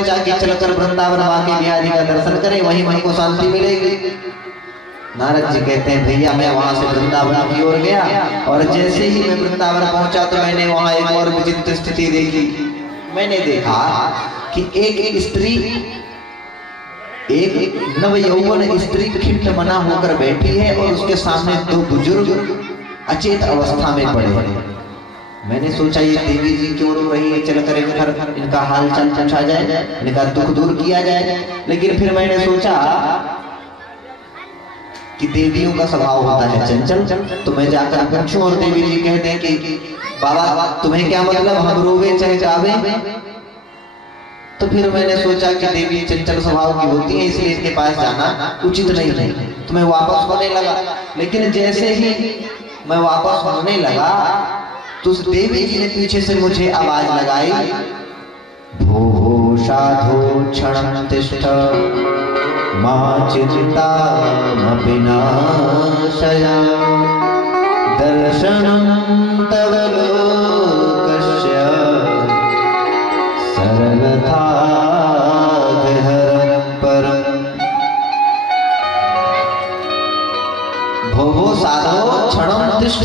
सोचा कि चलकर वृंदावन बांके बिहारी का दर्शन करें, वहीं मन को शांति मिलेगी। नारद जी कहते हैं भैया मैं वहां से वृंदावन की ओर गया और जैसे ही मैं वृंदावन पहुंचा तो मैंने वहां एक और विचित्र स्थिति देखी। मैंने देखा कि एक स्त्री, एक नव यौवन स्त्री खिन्न मना होकर बैठी है और उसके सामने दो बुजुर्ग अचेत अवस्था में पड़े। मैंने सोचा ये देवी जी क्यों रो रही है, चलकर इनका हाल चाल पूछा जाए, इनका दुख दूर किया जाए। लेकिन फिर मैंने सोचा कि देवियों का स्वभाव होता है चंचल, तो मैं जाकर पूछूं और देवी जी कहते हैं कि बाबा तुम्हें क्या मतलब, हम रोवे चाहे गावे। तो फिर मैंने सोचा कि देवी चंचल स्वभाव की होती है इसलिए इनके पास जाना उचित नहीं है, तो मैं वापस होने लगा। लेकिन जैसे ही मैं वापस होने लगा तो उस देवी जी ने पीछे से मुझे आवाज लगाई, भो साधो क्षणं तिष्ठ मां चिंतामपि नाशय दर्शनं तव लोकस्य सरलथा परम। भो साधो क्षणं तिष्ठ,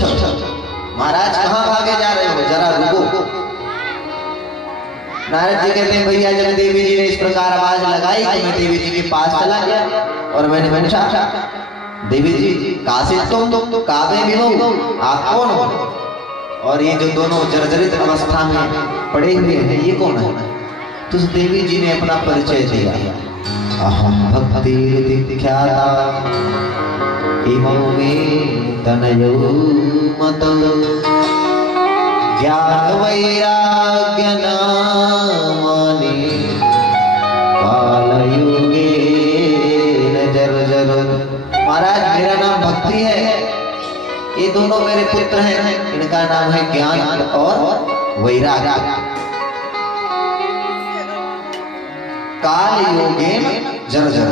महाराज कहाँ भागे जा रहे हो, जरा रुको। नारद जी कहते हैं भैया जब देवी जी ने इस प्रकार आवाज लगाई तो मैं देवी जी के पास चला गया और मैंने पूछा देवी जी कहाँ से तुम काबे भी हो, आप कौन हो, और ये जो दोनों जर्जरित अवस्था में पड़े हुए हैं ये कौन है। तो देवी जी ने अपना परिचय दिया, अहम भक्ति ख्याता इमौ मे तनयो मतो ज्ञान वैराग्य नामानि कालयुगे जर्जर। महाराज मेरा नाम भक्ति है, ये दोनों मेरे पुत्र हैं, इनका नाम है ज्ञान और वैराग्य। काल योगेन जर्जर।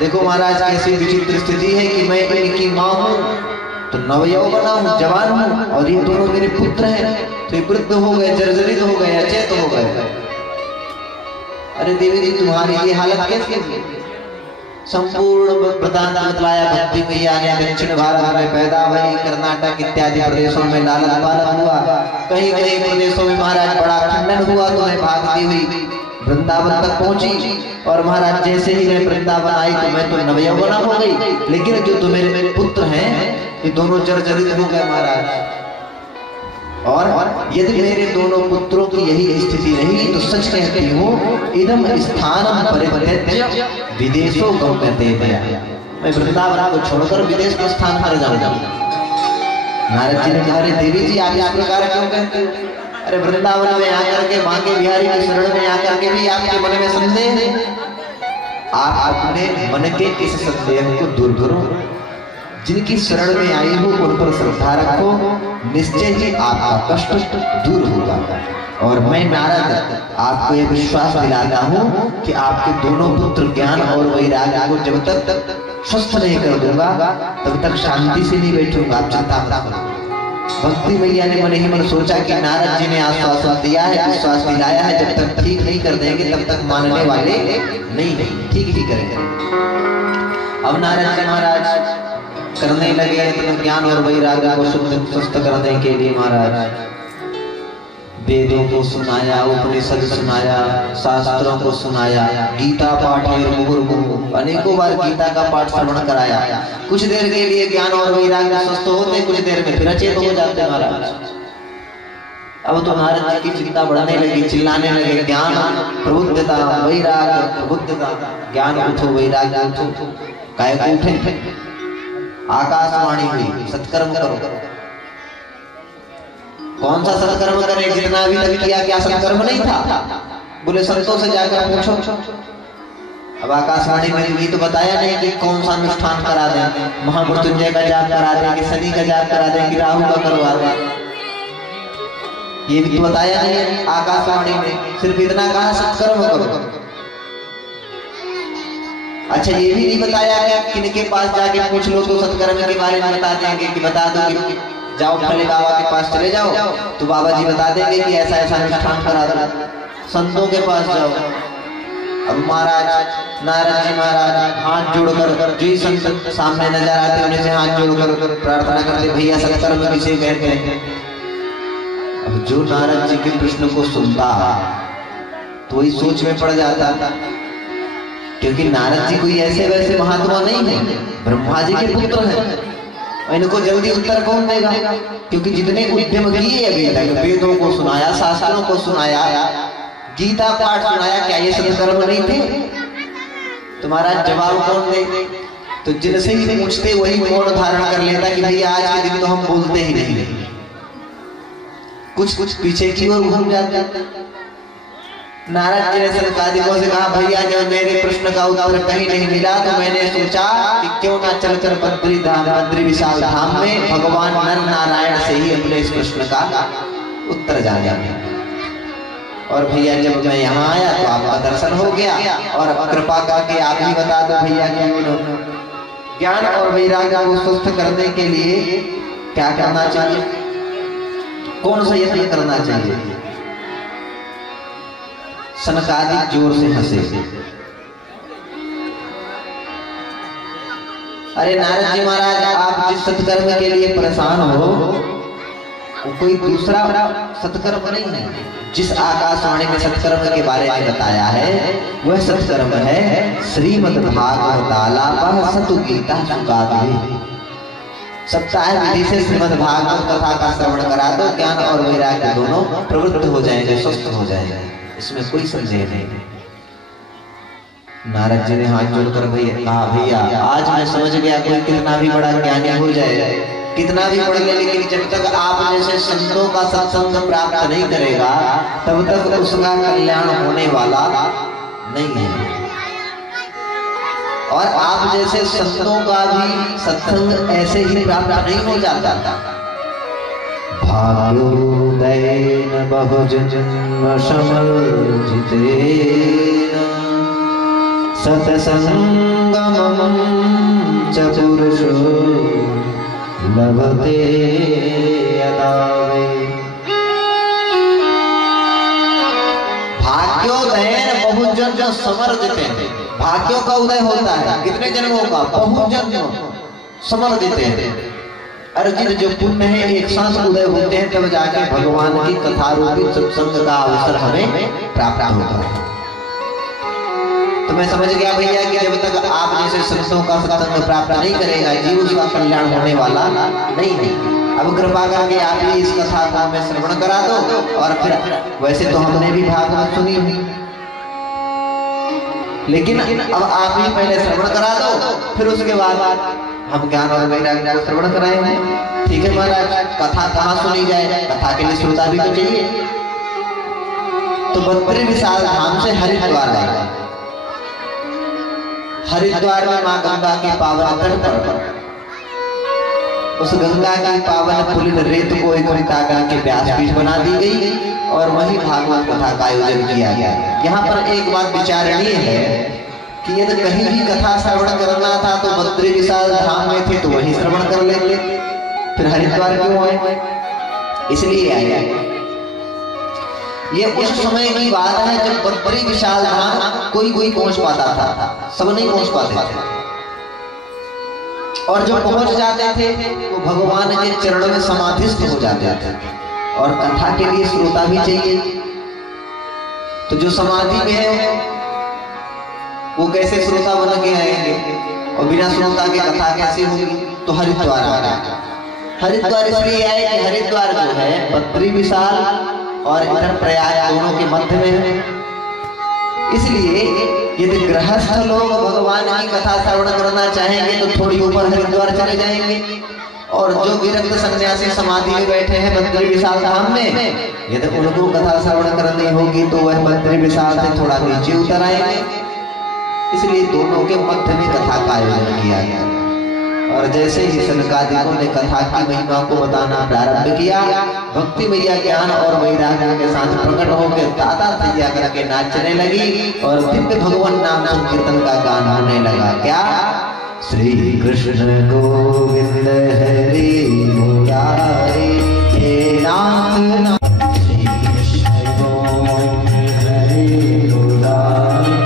देखो महाराज कैसी विचित्र स्थिति है कि मैं इनकी माँ हूँ तो नवयौवना हूँ, जवान हूँ, और ये दोनों मेरे पुत्र हैं तो ये वृद्ध हो गए, जर्जरित हो गए, अचेत हो गए। अरे देवी जी तुम्हारी ये हालत कैसी है। संपूर्ण वृतांत बतलाया। भक्ति मैया ने दक्षिण भारत में पैदा हुई, कर्नाटक इत्यादि प्रदेशों में लालन पालन हुआ, कहीं कहीं प्रदेशों में महाराज बड़ा खंडन हुआ तो मैं भागती हुई वृंदावन तक पहुंची। और महाराज जैसे ही मैं वृंदावन आई तो मैं तो नवयौवना हो गई, लेकिन जो तो मेरे पुत्र हैं ये दोनों जर्जरित हो गए महाराज। और यदि मेरे दोनों पुत्रों की यही स्थिति रही तो सच कहती हूँ इदम स्थानम परित्यज्य विदेशो गम्यते। मैं वृंदावन को छोड़कर विदेश को स्थान पर जाऊंगा। नारद जी ने कहा देवी जी आप इस प्रकार क्यों कहते हो, अरे वृंदावन में आकर के बांके बिहारी की शरण में आकर के भी आपके मन में संदेह है, आप अपने मन के इस संदेह को दूर करो। जिनकी शरण में आई हो उन पर श्रद्धा रखो, निश्चय ही आपका कष्ट दूर होगा। और मैं नारद आपको यह विश्वास दिलाता हूँ कि आपके दोनों पुत्र ज्ञान और वैराग्य को जब तक स्वस्थ नहीं कर दूंगा तब तक शांति से नहीं बैठूंगा, आप चिंता मत करो। भक्ति मैया ने मन ही मन सोचा कि नारद जी ने आश्वासन दिया है, विश्वास दिलाया है, जब तक ठीक नहीं कर देंगे तब तक मानने वाले नहीं, ठीक ही करेंगे। अब नारद जी महाराज करने लगे तो ज्ञान और वैराग्य को शुद्ध स्वस्थ करने के लिए महाराज वेदों को सुनाया, उपनिषद सुनाया, शास्त्रों को सुनाया, गीता पाठ अनेकों बार गीता का पाठ श्रवण कराया। कुछ देर के लिए ज्ञान और वैराग्य स्वस्थ होते, कुछ देर में फिर अचेत हो जाते महाराज। अब तो नारद जी की चिंता बढ़ने लगी, चिल्लाने लगे ज्ञान प्रबुद्धता, वैराग्य प्रबुद्धता, ज्ञान उठो वैराग्य उठो। काय को उठे, आकाशवाणी हुई सत्कर्म करो। कौन सा सत्कर्म करें, जितना अभी तक किया क्या सत्कर्म नहीं था। बोले संतों से जाकर पूछो। अब आकाशवाणी में भी तो बताया नहीं कि कौन सा अनुष्ठान करा दें, महामृत्युंजय का जाप करा दें कि शनि का जाप करा दें कि राहु का करवा दें, ये भी तो बताया नहीं आकाशवाणी में। सिर्फ इतना कहा सत्कर्म करो। अच्छा ये भी नहीं बताया गया किनके पास जाके पूछ लो तो सत्कर्म के बारे में बता देंगे कि बता दो कि जाओ भले बाबा के पास चले जाओ तो बाबा जी बता देंगे कि ऐसा ऐसा अनुष्ठान करा दो। संतों के पास जाओ अब महाराज नारद जी महाराज हाथ जोड़कर जो संत सामने नजर आते उन्हें से हाथ जोड़कर प्रार्थना करते, भैया सत्कर्म किसे कहते हैं। अब जो नारद जी के प्रश्न को सुनता तो वही सोच में पड़ जाता, क्योंकि नारद जी कोई ऐसे वैसे महात्मा नहीं है, ब्रह्मा जी के पुत्र हैं। इनको जल्दी उत्तर कौन देगा, क्योंकि जितने उद्यम किए अभी तक, वेदों को सुनाया, शास्त्रों को सुनाया, गीता पाठ सुनाया, क्या ये सत्कर्म नहीं थे? तुम्हारा जवाब कौन दे? तो जिनसे ही पूछते वही मौन धारण कर लेता कि भैया आज के दिन तो हम बोलते ही नहीं, कुछ पीछे की ओर घूम जाता। नारद जी ने सनकादिकों से कहा, भैया जब मेरे प्रश्न का उत्तर कहीं नहीं मिला तो मैंने सोचा कि क्यों ना चलकर बद्री विशाल धाम में भगवान नर नारायण से ही अपने इस प्रश्न का उत्तर जाने। और भैया जब मैं यहाँ आया तो आपका दर्शन हो गया, और कृपा करके आप ही बता दो भैया कि ज्ञान और वैराग्य को स्वस्थ करने के लिए क्या करना चाहिए, कौन सा यत्न करना चाहिए। सनकादिक जोर से हंसे। अरे नारद जी महाराज, आप जिस सत्कर्म के लिए परेशान हो वो कोई दूसरा सत्कर्म नहीं है। जिस आकाशवाणी में सत्कर्म के बारे में बताया है वह सत्कर्म है श्रीमद्भागवतालापः सतु गीता सुगादुः। सप्ताह विधि से श्रीमद्भागवत कथा का श्रवण करा दो, ज्ञान और वैराग्य दोनों प्रवृत्त हो जाएंगे, स्वस्थ हो जाएंगे, इसमें कोई संदेह नहीं। नारद जी ने हाथ जोड़कर कहा, भैया आज मैं समझ गया कोई कितना भी बड़ा ज्ञानी हो जाए, कितना भी पढ़ ले, लेकिन जब तक आप जैसे संतों का सत्संग प्राप्त नहीं करेगा तब तक उसका कल्याण होने वाला नहीं है। और आप जैसे संतों का भी सत्संग ऐसे ही प्राप्त नहीं हो जाता। भाग्योदयेन बहुजन्म समर्जितेन सत्संगमं च पुरुषो लभते यदा वे। भाग्योदयेन बहुजन्म समर्जितेन, भाग्यों का उदय होता है कितने जन्मों का, बहुजन्म समर्जितेन। अर्जित जो पुण्य है एक साथ उदय होते हैं, तब जाके भगवान की कथा रूपी सत्संग का अवसर हमें प्राप्त होता है। तो मैं समझ गया भैया कि जब तक आप जैसे संतों का सत्संग प्राप्त नहीं करेगा जीव उसका कल्याण होने वाला नहीं। अब कृपा करके आप ही इस कथा को हमें श्रवण करा दो, और फिर वैसे तो हमने भी भागवत सुनी हुई, लेकिन अब आप ही पहले श्रवण करा दो, फिर उसके बाद हम ज्ञान और वैराग्य को श्रवण कराएंगे। ठीक है महाराज, कथा कहाँ सुनी जाए, कथा के लिए श्रोता भी तो चाहिए। तो बद्री विशाल धाम से हरिद्वार आए। हरिद्वार में माँ गंगा के पावन तट पर उस गंगा की पावन पुलिन रेत को एकत्रित करके व्यासपीठ बना दी गई, और वही भागवत कथा का आयोजन किया गया। यहाँ पर एक बात विचारणीय है कि यदि कहीं भी कथा श्रवण करना था तो बद्री विशाल धाम में थे तो वही श्रवण कर लेते, फिर हरिद्वार क्यों आए? इसलिए आए। ये उस समय की बात है जब बद्री विशाल धाम कोई पहुंच पाता था, सब नहीं पहुंच पाते थे, और जो पहुंच जाते थे वो भगवान के चरणों में समाधिस्थ हो जाते थे। और कथा के लिए श्रोता भी चाहिए, तो जो समाधि में है वो कैसे श्रोता बन के आएंगे, और बिना श्रोता के कथा कैसे होगी? तो हरिद्वार आ गया। हरिद्वार इसलिए आए कि हरिद्वार जो है बद्री विशाल और इधर प्रयाग दोनों के मध्य में है। इसलिए यदि गृहस्थ लोग भगवान की कथा श्रवण करना चाहेंगे तो थोड़ी ऊपर हरिद्वार चले जाएंगे, और जो विरक्त सन्यासी समाधि में बैठे हैं बद्री विशाल धाम में, यदि उनको कथा श्रवण करनी होगी तो वह बद्री विशाल से थोड़ा नीचे उतर आएंगे। इसलिए दोनों के मध्य में कथा का आयोजन किया गया। और जैसे ही सनकादिकों ने कथा की महिमा को बताना प्रारंभ किया, भक्ति मैया ज्ञान और वैराग्य के साथ प्रकट होकर दादा तैया करके नाचने लगी, और दिव्य भगवान नाम संकीर्तन का गान होने लगा। क्या? श्री कृष्ण गोविंद हरि मुरारी हे नाथ श्री कृष्ण गोविंद हरि मुरारी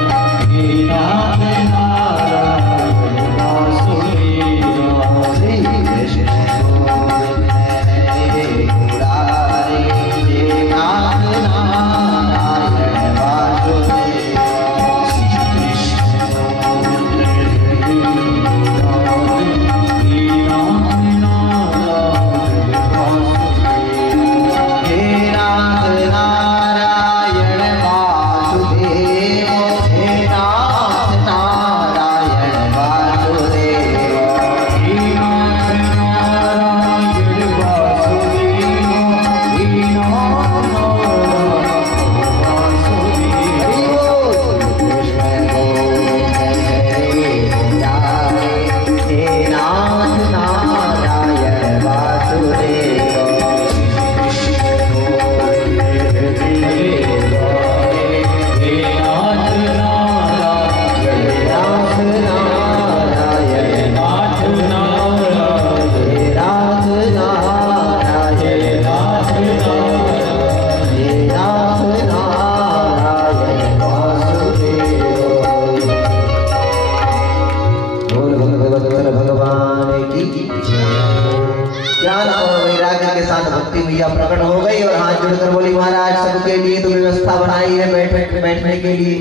बैठने के लिए,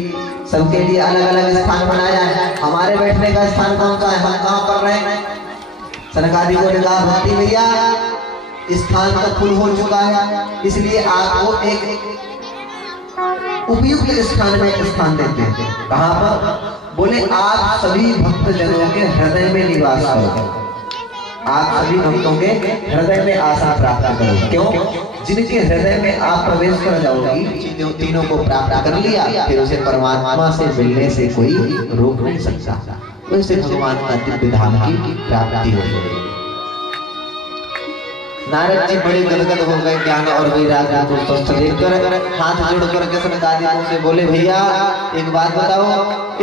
सबके लिए अलग अलग स्थान बनाया है। हमारे बैठने का स्थान कौन सा है, हम कहाँ पर रहे हैं? सनकादि को ने कहा भक्ति भैया स्थान तो फुल हो चुका है, इसलिए आपको एक उपयुक्त स्थान में स्थान देते हैं। कहाँ पर? बोले आप सभी भक्तजनों के हृदय में निवास करो, आप सभी भक्तों के हृदय में आसन प्राप्त करो। क्यों? जिनके हृदय में आप प्रवेश कर जाओगी, तीनों को प्राप्त कर लिया, फिर उसे परमात्मा से मिलने से कोई रोक नहीं सकता, उनसे भगवान का दिव्य धाम की प्राप्ति हो गई। नारद जी बड़े गदगद हो गए ज्ञान और वैराग्य को स्वस्थ देखकर, हाथ जोड़कर के सनकादि से बोले भैया एक बात बताओ,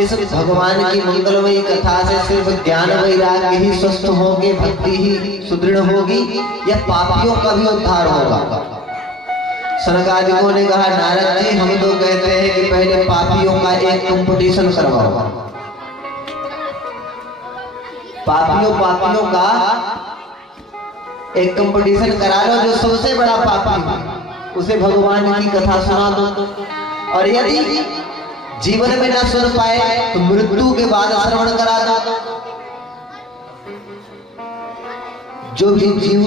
इस भगवान की मंगलमयी कथा से सिर्फ ज्ञान वैराग्य ही स्वस्थ होंगे, भक्ति ही सुदृढ़ होगी, या पापियों का भी उद्धार होगा? सनकादिकों ने कहा नारद जी हम तो कहते हैं कि पहले पापियों का एक कंपटीशन करवाओ, पापियों का एक कंपटीशन करा लो, जो सबसे बड़ा पापी उसे भगवान की कथा सुना दो, और यदि जीवन में न सुन पाए तो मृत्यु के बाद श्रवण करा दो। जो भी जीव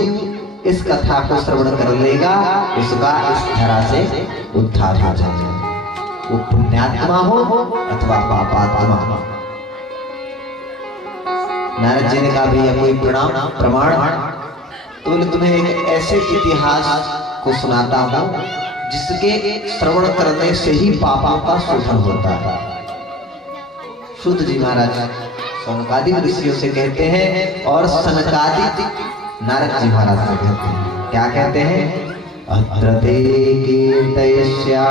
इस कथा को श्रवण कर लेगा उसका इस धरा से उद्धार हो जाएगा, वो पुण्यात्मा हो अथवा पापात्मा। नारद जी ने कहा भैया कोई प्रमाण? तो बोले तुम्हें एक ऐसे इतिहास को सुनाता हूं जिसके श्रवण करने से ही पापों का शोधन होता है। शुद्ध जी महाराज सनकादि ऋषियों से कहते हैं, और सनकादि नारद जी महाराज से कहते हैं, क्या कहते हैं? अत्र ते कीर्तयिष्या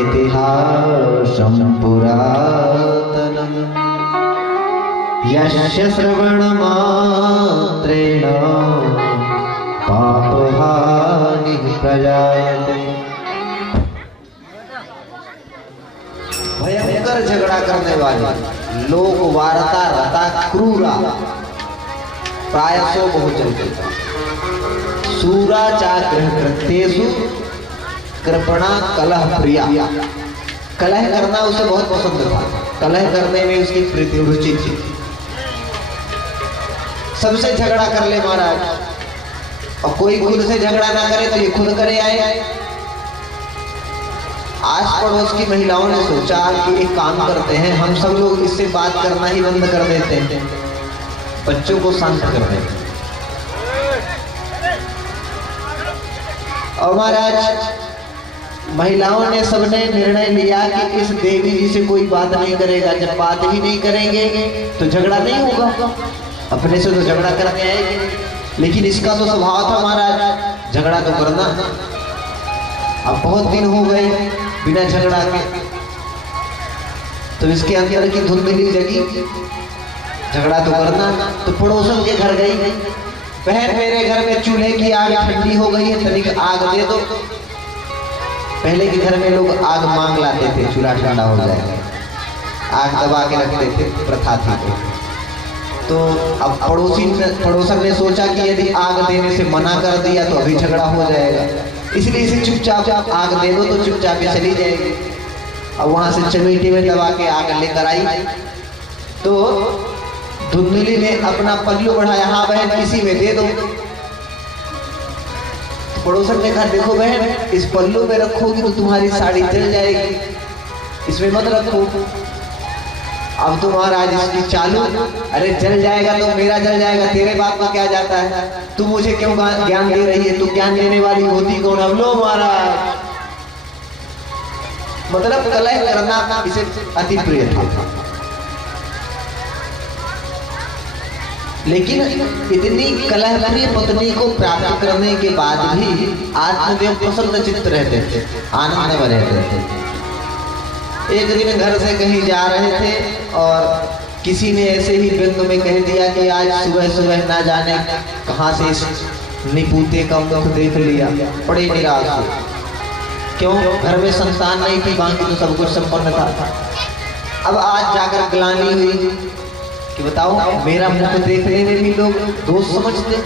इतिहासं पुरातनम् यस्य श्रवण मात्रेण पापहानि प्रजायते। भयंकर झगड़ा करने वाले लोग वार्ता रता क्रूरा प्रायसो बहुचलते सूरा चाग्रह कृत्येषु कृपणा कलह प्रिया। कलह करना उसे बहुत पसंद था, कलह करने में उसकी प्रीति रुचि थी। सबसे झगड़ा कर ले महाराज, और कोई खुद से झगड़ा ना करे तो ये खुद करे आए। आस पड़ोस की महिलाओं ने सोचा कि एक काम करते हैं, हम सब लोग इससे बात करना ही बंद कर देते हैं, बच्चों को शांत कर देते हैं। और महाराज महिलाओं ने सबने निर्णय लिया कि इस देवी जी से कोई बात नहीं करेगा, जब बात ही नहीं करेंगे तो झगड़ा नहीं होगा, अपने से तो झगड़ा करने आएंगे। लेकिन इसका तो स्वभाव था महाराज झगड़ा तो करना। अब बहुत दिन हो गए बिना झगड़ा के, तो इसके अंदर की धुंधली जगी, झगड़ा तो करना। तो पड़ोसन के घर गई, बहन मेरे घर में चूल्हे की आग ठंडी हो गई है, तनिक आग दे दो। पहले के घर में लोग आग मांग लाते थे, चूल्हा ठंडा हो जाएगा, आग दबा के रखते थे, प्रथा थी। तो अब पड़ोसन ने सोचा कि यदि आग देने से मना कर दिया तो अभी झगड़ा हो जाएगा, इसलिए इसे चुपचाप आग दे दो तो चुपचाप चली जाएगी। अब वहां से चमेटी में दबा के आग लेकर आई, तो धुंधली ने अपना पल्लू बढ़ाया, हाँ बहन किसी में दे दो। तो पड़ोसन ने कहा देखो बहन इस पल्लू में रखोगी तो तुम्हारी साड़ी जल जाएगी, इसमें मत रखो। अब तो महाराज इसकी चालू, अरे जल जाएगा तो मेरा जल जाएगा, तेरे बात में क्या जाता है, तू मुझे क्यों ज्ञान दे रही है, तू ज्ञान देने वाली होती कौन? अब लो महाराज, मतलब कलह करना इसे अति प्रिय था। लेकिन इतनी कलह प्रिय पत्नी को प्राप्त करने के बाद भी आत्मदेव प्रसन्न चित्त रहते थे, आनंद में रहते थे। एक दिन घर से कहीं जा रहे थे और किसी ने ऐसे ही व्यंग में कह दिया कि आज सुबह सुबह ना जाने कहां से इस निपुते का मुख देख लिया, बड़े निराश हो। क्यों? घर में संतान नहीं थी, बाकी तो सब कुछ संपन्न था। अब आज जाकर ग्लानि हुई कि बताओ मेरा मुख देखने में भी लोग दोष समझते,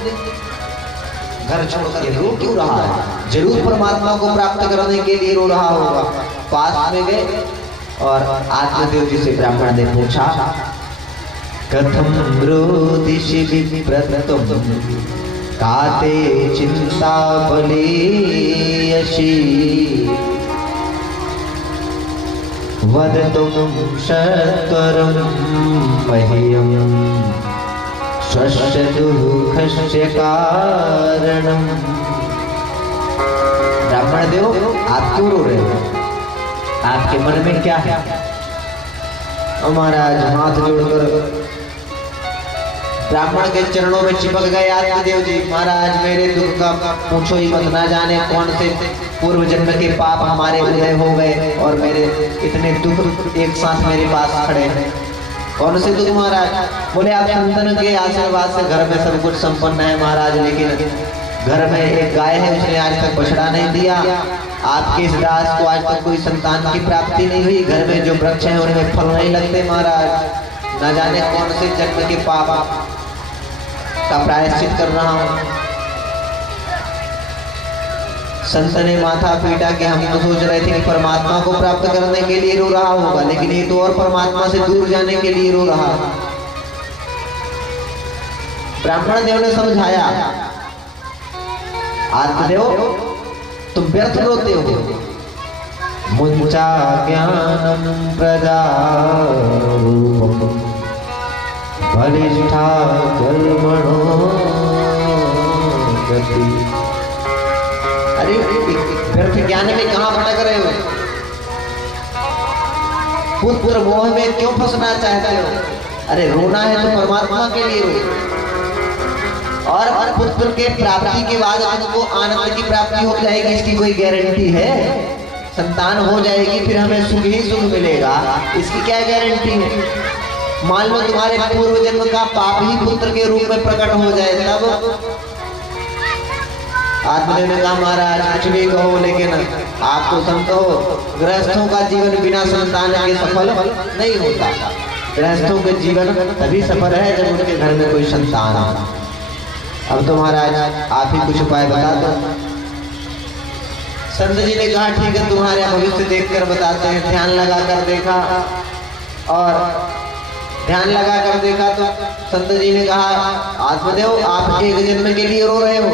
घर छोड़कर रो क्यों रहा है? जरूर परमात्मा को प्राप्त करने के लिए रो रहा होगा। पास में गए और आत्मदेव जी से ब्राह्मण ने पूछा, कथम रोदिषि विप्रतम काते चिंता बलीयसी वदतुम सत्वरम मह्यम स्वस्य दुःखस्य कारणम। ब्राह्मण देव, आप क्यों रो रहे हो? आपके मन में क्या है? महाराज हाथ जोड़कर ब्राह्मण के चरणों में चिपक गए आत्मदेव जी। महाराज मेरे दुख का पूछो ही मत, ना जाने कौन से पूर्व जन्म के पाप हमारे उदय हो गए और मेरे इतने दुख एक साथ मेरे पास खड़े हैं। कौन से दुख महाराज? बोले आप संतन के आशीर्वाद से घर में सब कुछ संपन्न है महाराज, लेकिन घर में एक गाय है, उसने आज तक बछड़ा नहीं दिया। आपके इस दास को आज तक कोई संतान की प्राप्ति नहीं हुई। घर में जो वृक्ष हैं उनमें फल नहीं लगते महाराज। न जाने कौन से जन्म के पाप का प्रायश्चित कर रहा हूं। संत ने माथा पीटा कि हम तो सोच रहे थे कि परमात्मा को प्राप्त करने के लिए रो रहा होगा, लेकिन ये तो और परमात्मा से दूर जाने के लिए रो रहा। ब्राह्मण देव ने समझाया, आत्मदेव तुम व्यर्थ रोते हो। मुंचा ज्ञानम प्रजा बलिष्ठा कर्मणो गति। अरे व्यर्थ ज्ञान में कहां भटक रहे हो? पुत्र मोह में क्यों फंसना चाहते हो? अरे रोना है तो परमात्मा के लिए रो। और पुत्र के प्राप्ति के बाद हमको आनंद की प्राप्ति हो जाएगी, इसकी कोई गारंटी है? संतान हो जाएगी फिर हमें सुख ही सुख मिलेगा, इसकी क्या गारंटी है? मान लो तुम्हारे पूर्व जन्म का पाप ही पुत्र के रूप में प्रकट हो जाए, तब? आत्मदेव ने कहा, महाराज कुछ भी कहो, लेकिन आप तो संत हो। गृहस्थों का जीवन बिना संतान के सफल नहीं होता। गृहस्थों के जीवन तभी सफल है जब उनके घर में कोई संतान हो। अब तो महाराज आप ही कुछ उपाय बता दो। संत जी ने कहा, ठीक है तुम्हारे भविष्य देखकर बताते हैं। ध्यान लगा कर देखा और ध्यान लगा कर देखा तो संत जी ने कहा, आत्मदेव आप एक जन्म के लिए रो रहे हो,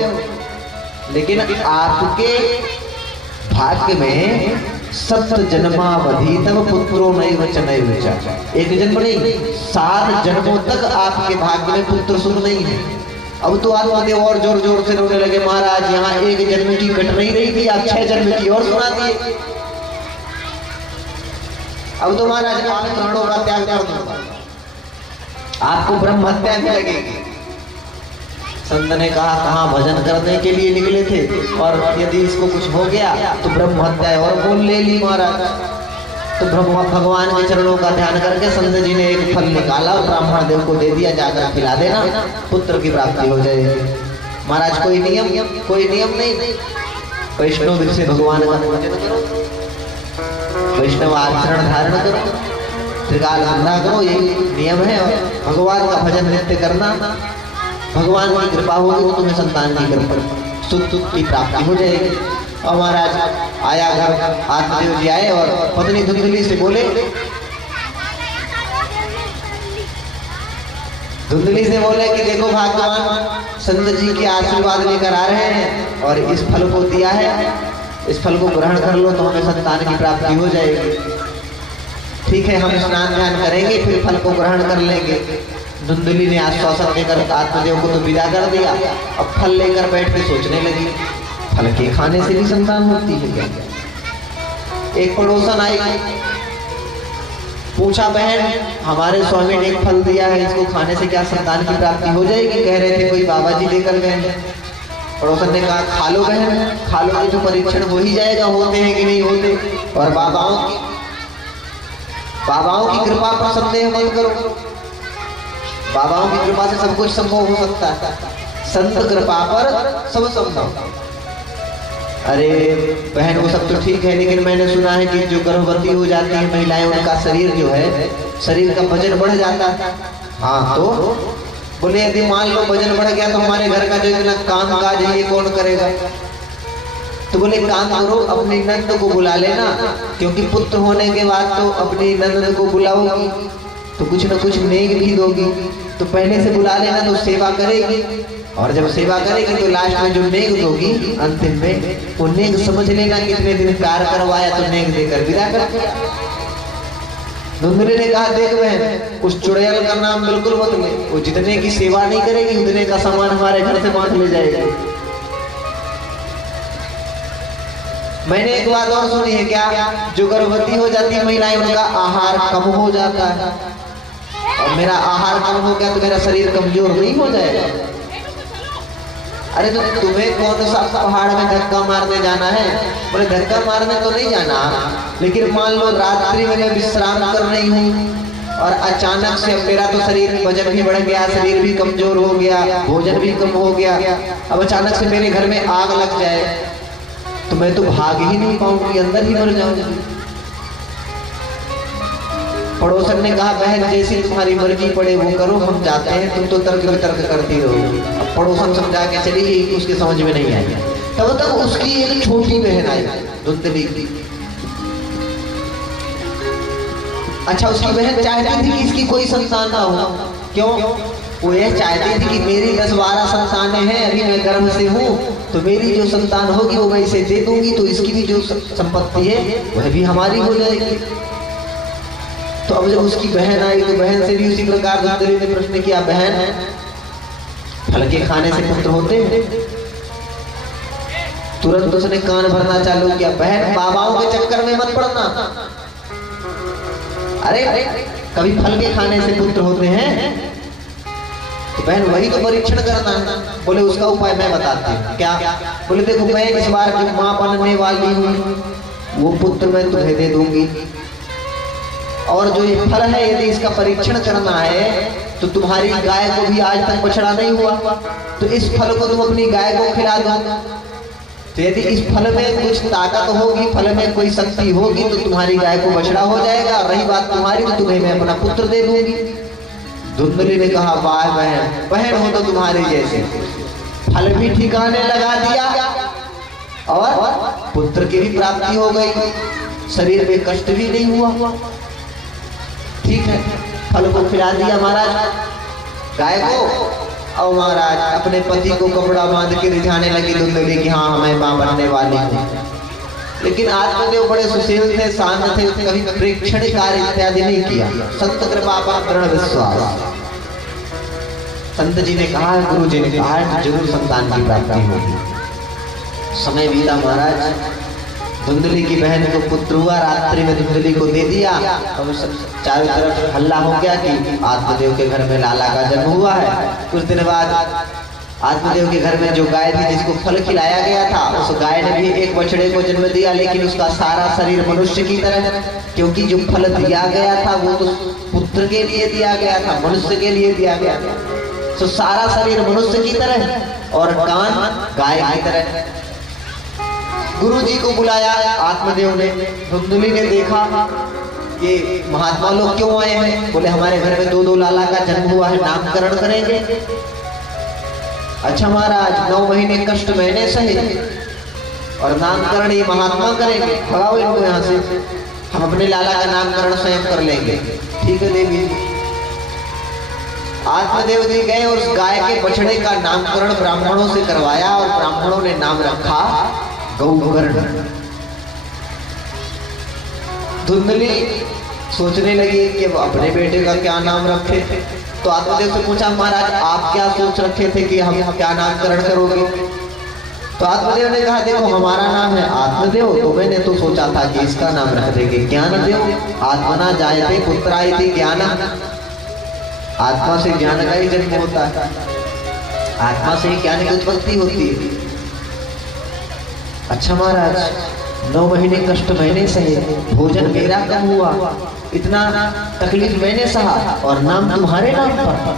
लेकिन आपके भाग्य में सप्त जन्मावधि तब पुत्रो नैव च नैव च। एक जन्म नहीं, 7 जन्मों तक आपके भाग्य में पुत्र सुख नहीं है। अब तो आत्मदेव और जोर जोर से रोने लगे, महाराज यहाँ एक जन्म की घट नहीं रही थी, आप 6 जन्म की और सुना दिए। अब तो महाराज आप प्राणों का त्याग कर दो, आपको ब्रह्म हत्या भी लगेगी। संत ने कहा, कहाँ भजन करने के लिए निकले थे और यदि इसको कुछ हो गया तो ब्रह्म हत्या और बोल ले ली महाराज। तो ब्रह्म भगवान के चरणों का ध्यान करके संत जी ने एक फल निकाला और ब्राह्मण देव को दे दिया, जाकर खिला देना, पुत्र की प्राप्ति हो जाएगी। महाराज कोई नियम नहीं, वैष्णव से भगवान का पूजन करो, वैष्णव आचरण धारण करो, त्रिकाल संध्या करो, ये नियम है। और भगवान का भजन नित्य करना, भगवान की कृपा होगी तो तुम्हें संतान की कृपा सुख की प्राप्ति हो जाएगी। और महाराज आया घर, आत्मदेव जी आए और पत्नी धुंधली से बोले, कि देखो भगवान संत जी के आशीर्वाद लेकर आ रहे हैं और इस फल को दिया है, इस फल को ग्रहण कर लो तो हमें संतान की प्राप्ति हो जाएगी। ठीक है, हम स्नान ध्यान करेंगे फिर फल को ग्रहण कर लेंगे। धुंधली ने आश्वासन देकर आत्मदेव को तो विदा कर दिया। अब फल लेकर बैठ के सोचने लगी, फल के खाने से भी संतान होती है क्या? एक पड़ोसन आई, पूछा, बहन हमारे स्वामी ने एक फल दिया है, इसको खाने से क्या संतान की प्राप्ति हो जाएगी? कह रहे थे कोई बाबा जी देकर गए। पड़ोसन ने कहा, खा लो बहन, खा लो तो परीक्षण हो ही जाएगा, होते हैं कि नहीं होते। और बाबाओं की कृपा पर संदेह मत करो, बाबाओं की कृपा से सब कुछ संभव हो सकता है, संत कृपा पर सब संभव। अरे बहन वो सब तो ठीक है, लेकिन मैंने सुना है कि जो गर्भवती हो जाती है महिलाएं, उनका शरीर जो है, शरीर का वजन बढ़ जाता है। हाँ तो बोले, यदि मान लो वजन बढ़ गया तो हमारे घर का जो इतना काम काज है ये कौन करेगा? तो बोले काम करो, अपनी नंद को बुला लेना, क्योंकि पुत्र होने के बाद तो अपनी नंद को बुलाओगी तो कुछ न कुछ नेक भी दोगी, तो पहले से बुला लेना तो सेवा करेगी, और जब सेवा करेगी तो लास्ट में जो नेक दोगी अंतिम में वो नेक समझ लेना कितने दिन प्यार करवाया तो नेक देकर विदा कर दिया। धुंधली ने कहा देख बहन, उस चुड़ैल का नाम बिल्कुल मत ले, वो जितने की सेवा नहीं करेगी उतने का सामान हमारे घर से बांट ले जाएगी। मैंने एक बात और सुनी है क्या, जो गर्भवती हो जाती है महिलाएं उनका आहार कम हो जाता है, और मेरा आहार कम हो गया तो मेरा शरीर कमजोर नहीं हो जाएगा। अरे तो तुम्हें कौन सा पहाड़ में धक्का मारने जाना है? बोले धक्का मारने तो नहीं जाना, लेकिन मान लो रात्रि में मैं विश्राम कर रही हूँ और अचानक से मेरा तो शरीर वजन भी बढ़ गया, शरीर भी कमजोर हो गया, भोजन भी कम हो गया, अब अचानक से मेरे घर में आग लग जाए तो मैं तो भाग ही नहीं पाऊंगी, अंदर ही मर जाऊंगी। पड़ोसन ने कहा बहन जैसी तुम्हारी मर्जी पड़े वो करो, हम जाते हैं, तुम तो तर्क वितर्क करती रहो। अब पड़ोसन समझा के चली गई, उसके समझ में नहीं आई। तब तक उसकी एक छोटी बहन आई धुंधली की। अच्छा उसकी बहन चाहती थी कि इसकी कोई संतान ना हो, क्यों? वो यह चाहती थी कि मेरी 10-12 संतानें हैं, अभी मैं गर्भ से हूँ, तो मेरी जो संतान होगी वो मैं इसे दे दूंगी, तो इसकी भी जो संपत्ति है वह भी हमारी हो जाएगी। तो अब जब उसकी बहन आई तो बहन से भी उसी प्रकार धुंधली ने प्रश्न किया, बहन फल के खाने से पुत्र होते हैं? तुरंत उसने कान भरना चालू किया, बहन बाबाओं के चक्कर में मत पड़ना, अरे कभी फल के खाने से पुत्र होते हैं? तो बहन वही तो परीक्षण करना है। बोले उसका उपाय मैं बताती हूँ। क्या? बोले देखो मैं इस बार की माँ बनने वाली हूँ, वो पुत्र मैं तुम्हें दे दूंगी, और जो ये फल है यदि इसका परीक्षण करना है तो तुम्हारी गाय को भी आज तक बछड़ा नहीं हुआ, तो इस फल को तुम अपनी गाय को खिला दो, तो यदि इस फल में कुछ ताकत होगी, फल में कोई शक्ति होगी तो तुम्हारी गाय को बछड़ा हो जाएगा, और रही बात तुम्हारी तो तुम्हें मैं अपना पुत्र दे दूंगी। धुंधली ने कहा वाह बहन, बहन हो तो तुम्हारी जैसे, फल भी ठिकाने लगा दिया और पुत्र की भी प्राप्ति हो गई, शरीर में कष्ट भी नहीं हुआ। ठीक है, फल को खिला दिया महाराज गाय को, और महाराज अपने पति को कपड़ा बांध के रिझाने लगी धुंधली कि हाँ मैं मां बनने वाली हूँ। लेकिन आत्मदेव बड़े सुशील थे, शांत थे, कभी प्रेक्षण कार्य इत्यादि नहीं किया। संत कृपा पर दृढ़ विश्वास। संत जी ने कहा, गुरु जी ने कहा जरूर संतान की प्राप्ति होगी। समय बीता महाराज, धुंधली की बहन को पुत्र हुआ, रात्रि में धुंधली को दे दिया, और चारों तरफ हल्ला हो गया कि आत्मदेव के घर में लाला का जन्म हुआ है। कुछ दिन बाद आत्मदेव के घर में जो गाय थी जिसको फल खिलाया गया था, उस गाय ने भी एक बछड़े को जन्म दिया, लेकिन उसका सारा शरीर मनुष्य की तरह, क्योंकि जो फल दिया गया था वो तो पुत्र के लिए दिया गया था, मनुष्य के लिए दिया गया था। तो सारा शरीर मनुष्य की तरह और कान गाय की तरह। गुरु जी को बुलाया आत्मदेव ने, धुंधली ने देखा ये महात्मा लोग क्यों आए हैं? बोले हमारे घर में 2-2 लाला का जन्म हुआ है, नामकरण करेंगे। अच्छा महाराज 9 महीने कष्ट मैंने सहे और नामकरण ये महात्मा करेंगे, भगाओ इनको यहाँ से, हम अपने लाला का नामकरण स्वयं कर लेंगे। ठीक है देवी। आत्मदेव जी गए और उस गाय के बछड़े का नामकरण ब्राह्मणों से करवाया, और ब्राह्मणों ने नाम रखा गौवर्ण। धुंधली सोचने लगी कि अपने बेटे का क्या नाम रखे, तो आत्मदेव से पूछा महाराज आप क्या सोच रखे थे कि हम क्या नामकरण करोगे? तो आत्मदेव ने कहा देखो हमारा नाम है आत्मदेव, तो मैंने तो सोचा था कि इसका नाम रख देंगे ज्ञानदेव। आत्मना जायते पुत्रायते ज्ञान, आत्मा से ज्ञान का ही जन्म होता है, आत्मा से ही ज्ञान की उत्पत्ति होती है। अच्छा महाराज 9 महीने कष्ट मैंने सहे, भोजन मेरा कम हुआ, इतना तकलीफ मैंने सहा, और नाम तुम्हारे नाम पर।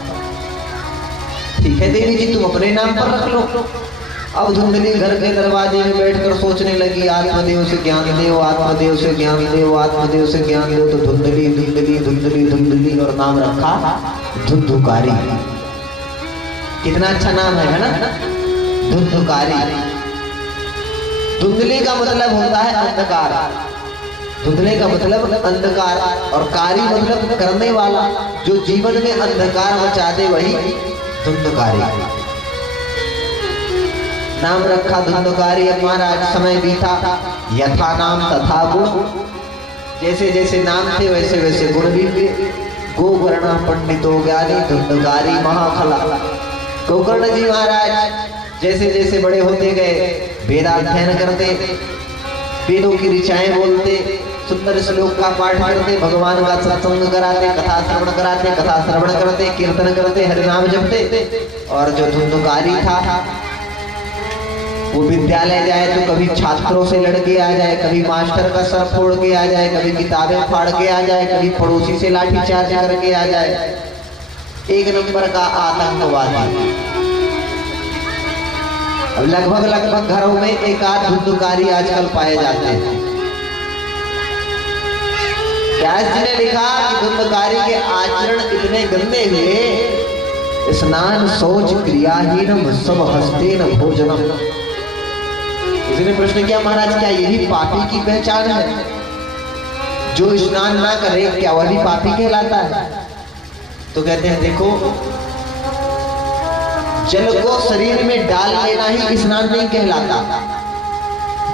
ठीक है देवी जी तुम अपने नाम पर रख लो। अब धुंधली घर के दरवाजे में बैठकर सोचने लगी आत्मदेव से ज्ञान देव, आत्मदेव से ज्ञान देव, आत्मदेव से ज्ञान देव। तो धुंधली धुंधली धुंधली धुंधली, और नाम रखा धुंधुकारी। कितना अच्छा नाम है ना, धुंधुकारी। धुंधली का मतलब होता है अंधकार, धुंधले का मतलब अंधकार, और कारी मतलब करने वाला, जो जीवन में अंधकार मचा दे वही धुंधकारी। नाम रखा धुंधकारी। अब महाराज समय बीता, यथा नाम तथा गुण, जैसे जैसे नाम थे वैसे वैसे गुण भी हुए। गोकर्ण पंडितो ज्ञानी धुंधकारी महाखला। गोकर्ण जी महाराज जैसे जैसे बड़े होते गए, वेदाध्ययन करते, वेदों की ऋचाएं बोलते, सुंदर श्लोक का पाठ करते, भगवान का सत्संग कराते, कथा श्रवण कराते, कथा श्रवण करते, कीर्तन करते, हरिनाम जपते। और जो धुंधकारी था वो विद्यालय जाए तो कभी छात्रों से लड़के आ जाए, कभी मास्टर का सर फोड़ के आ जाए, कभी किताबें फाड़ के आ जाए, कभी पड़ोसी से लाठीचार्ज करके आ जाए। एक नंबर का आतंकवादी। अब लगभग लगभग घरों में एक आध धुंधकारी आजकल पाए जाते हैं। व्यास जी ने लिखा कि धुंधकारी के आचरण इतने गंदे हुए, स्नान शौच क्रियाहीनम सब हस्तेन भोजनम। किसी ने प्रश्न किया, महाराज क्या यही पापी की पहचान है? जो स्नान ना करे क्या वह भी पापी कहलाता है? तो कहते हैं देखो, जल को शरीर में डाल लेना ही स्नान नहीं कहलाता।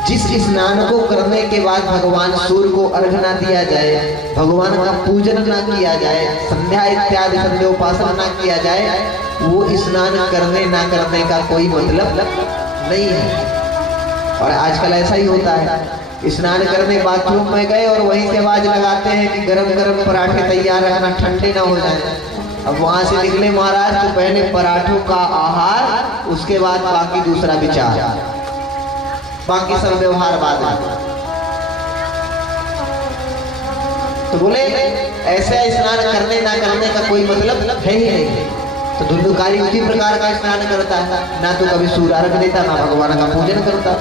जिस स्नान को करने के बाद भगवान सूर्य को अर्घ ना दिया जाए, भगवान का पूजन ना किया जाए, संध्या इत्यादि संध्योपासन ना किया जाए, वो स्नान करने ना करने का कोई मतलब नहीं है। और आजकल ऐसा ही होता है, स्नान करने बाथरूम में गए और वहीं से आवाज लगाते हैं कि गरम गरम पराठे तैयार रखना, ठंडे ना हो जाए। अब वहां से निकले महाराज तो पहले पराठों का आहार, उसके बाद बाकी दूसरा विचार, बाकी सब व्यवहार बाद में। तो बोले ऐसे स्नान करने ना करने का कोई मतलब है ही नहीं। तो धुंधकारी उसी प्रकार का स्नान करता है, ना तो कभी सूर्य अर्घ देता, ना भगवान का पूजन करता।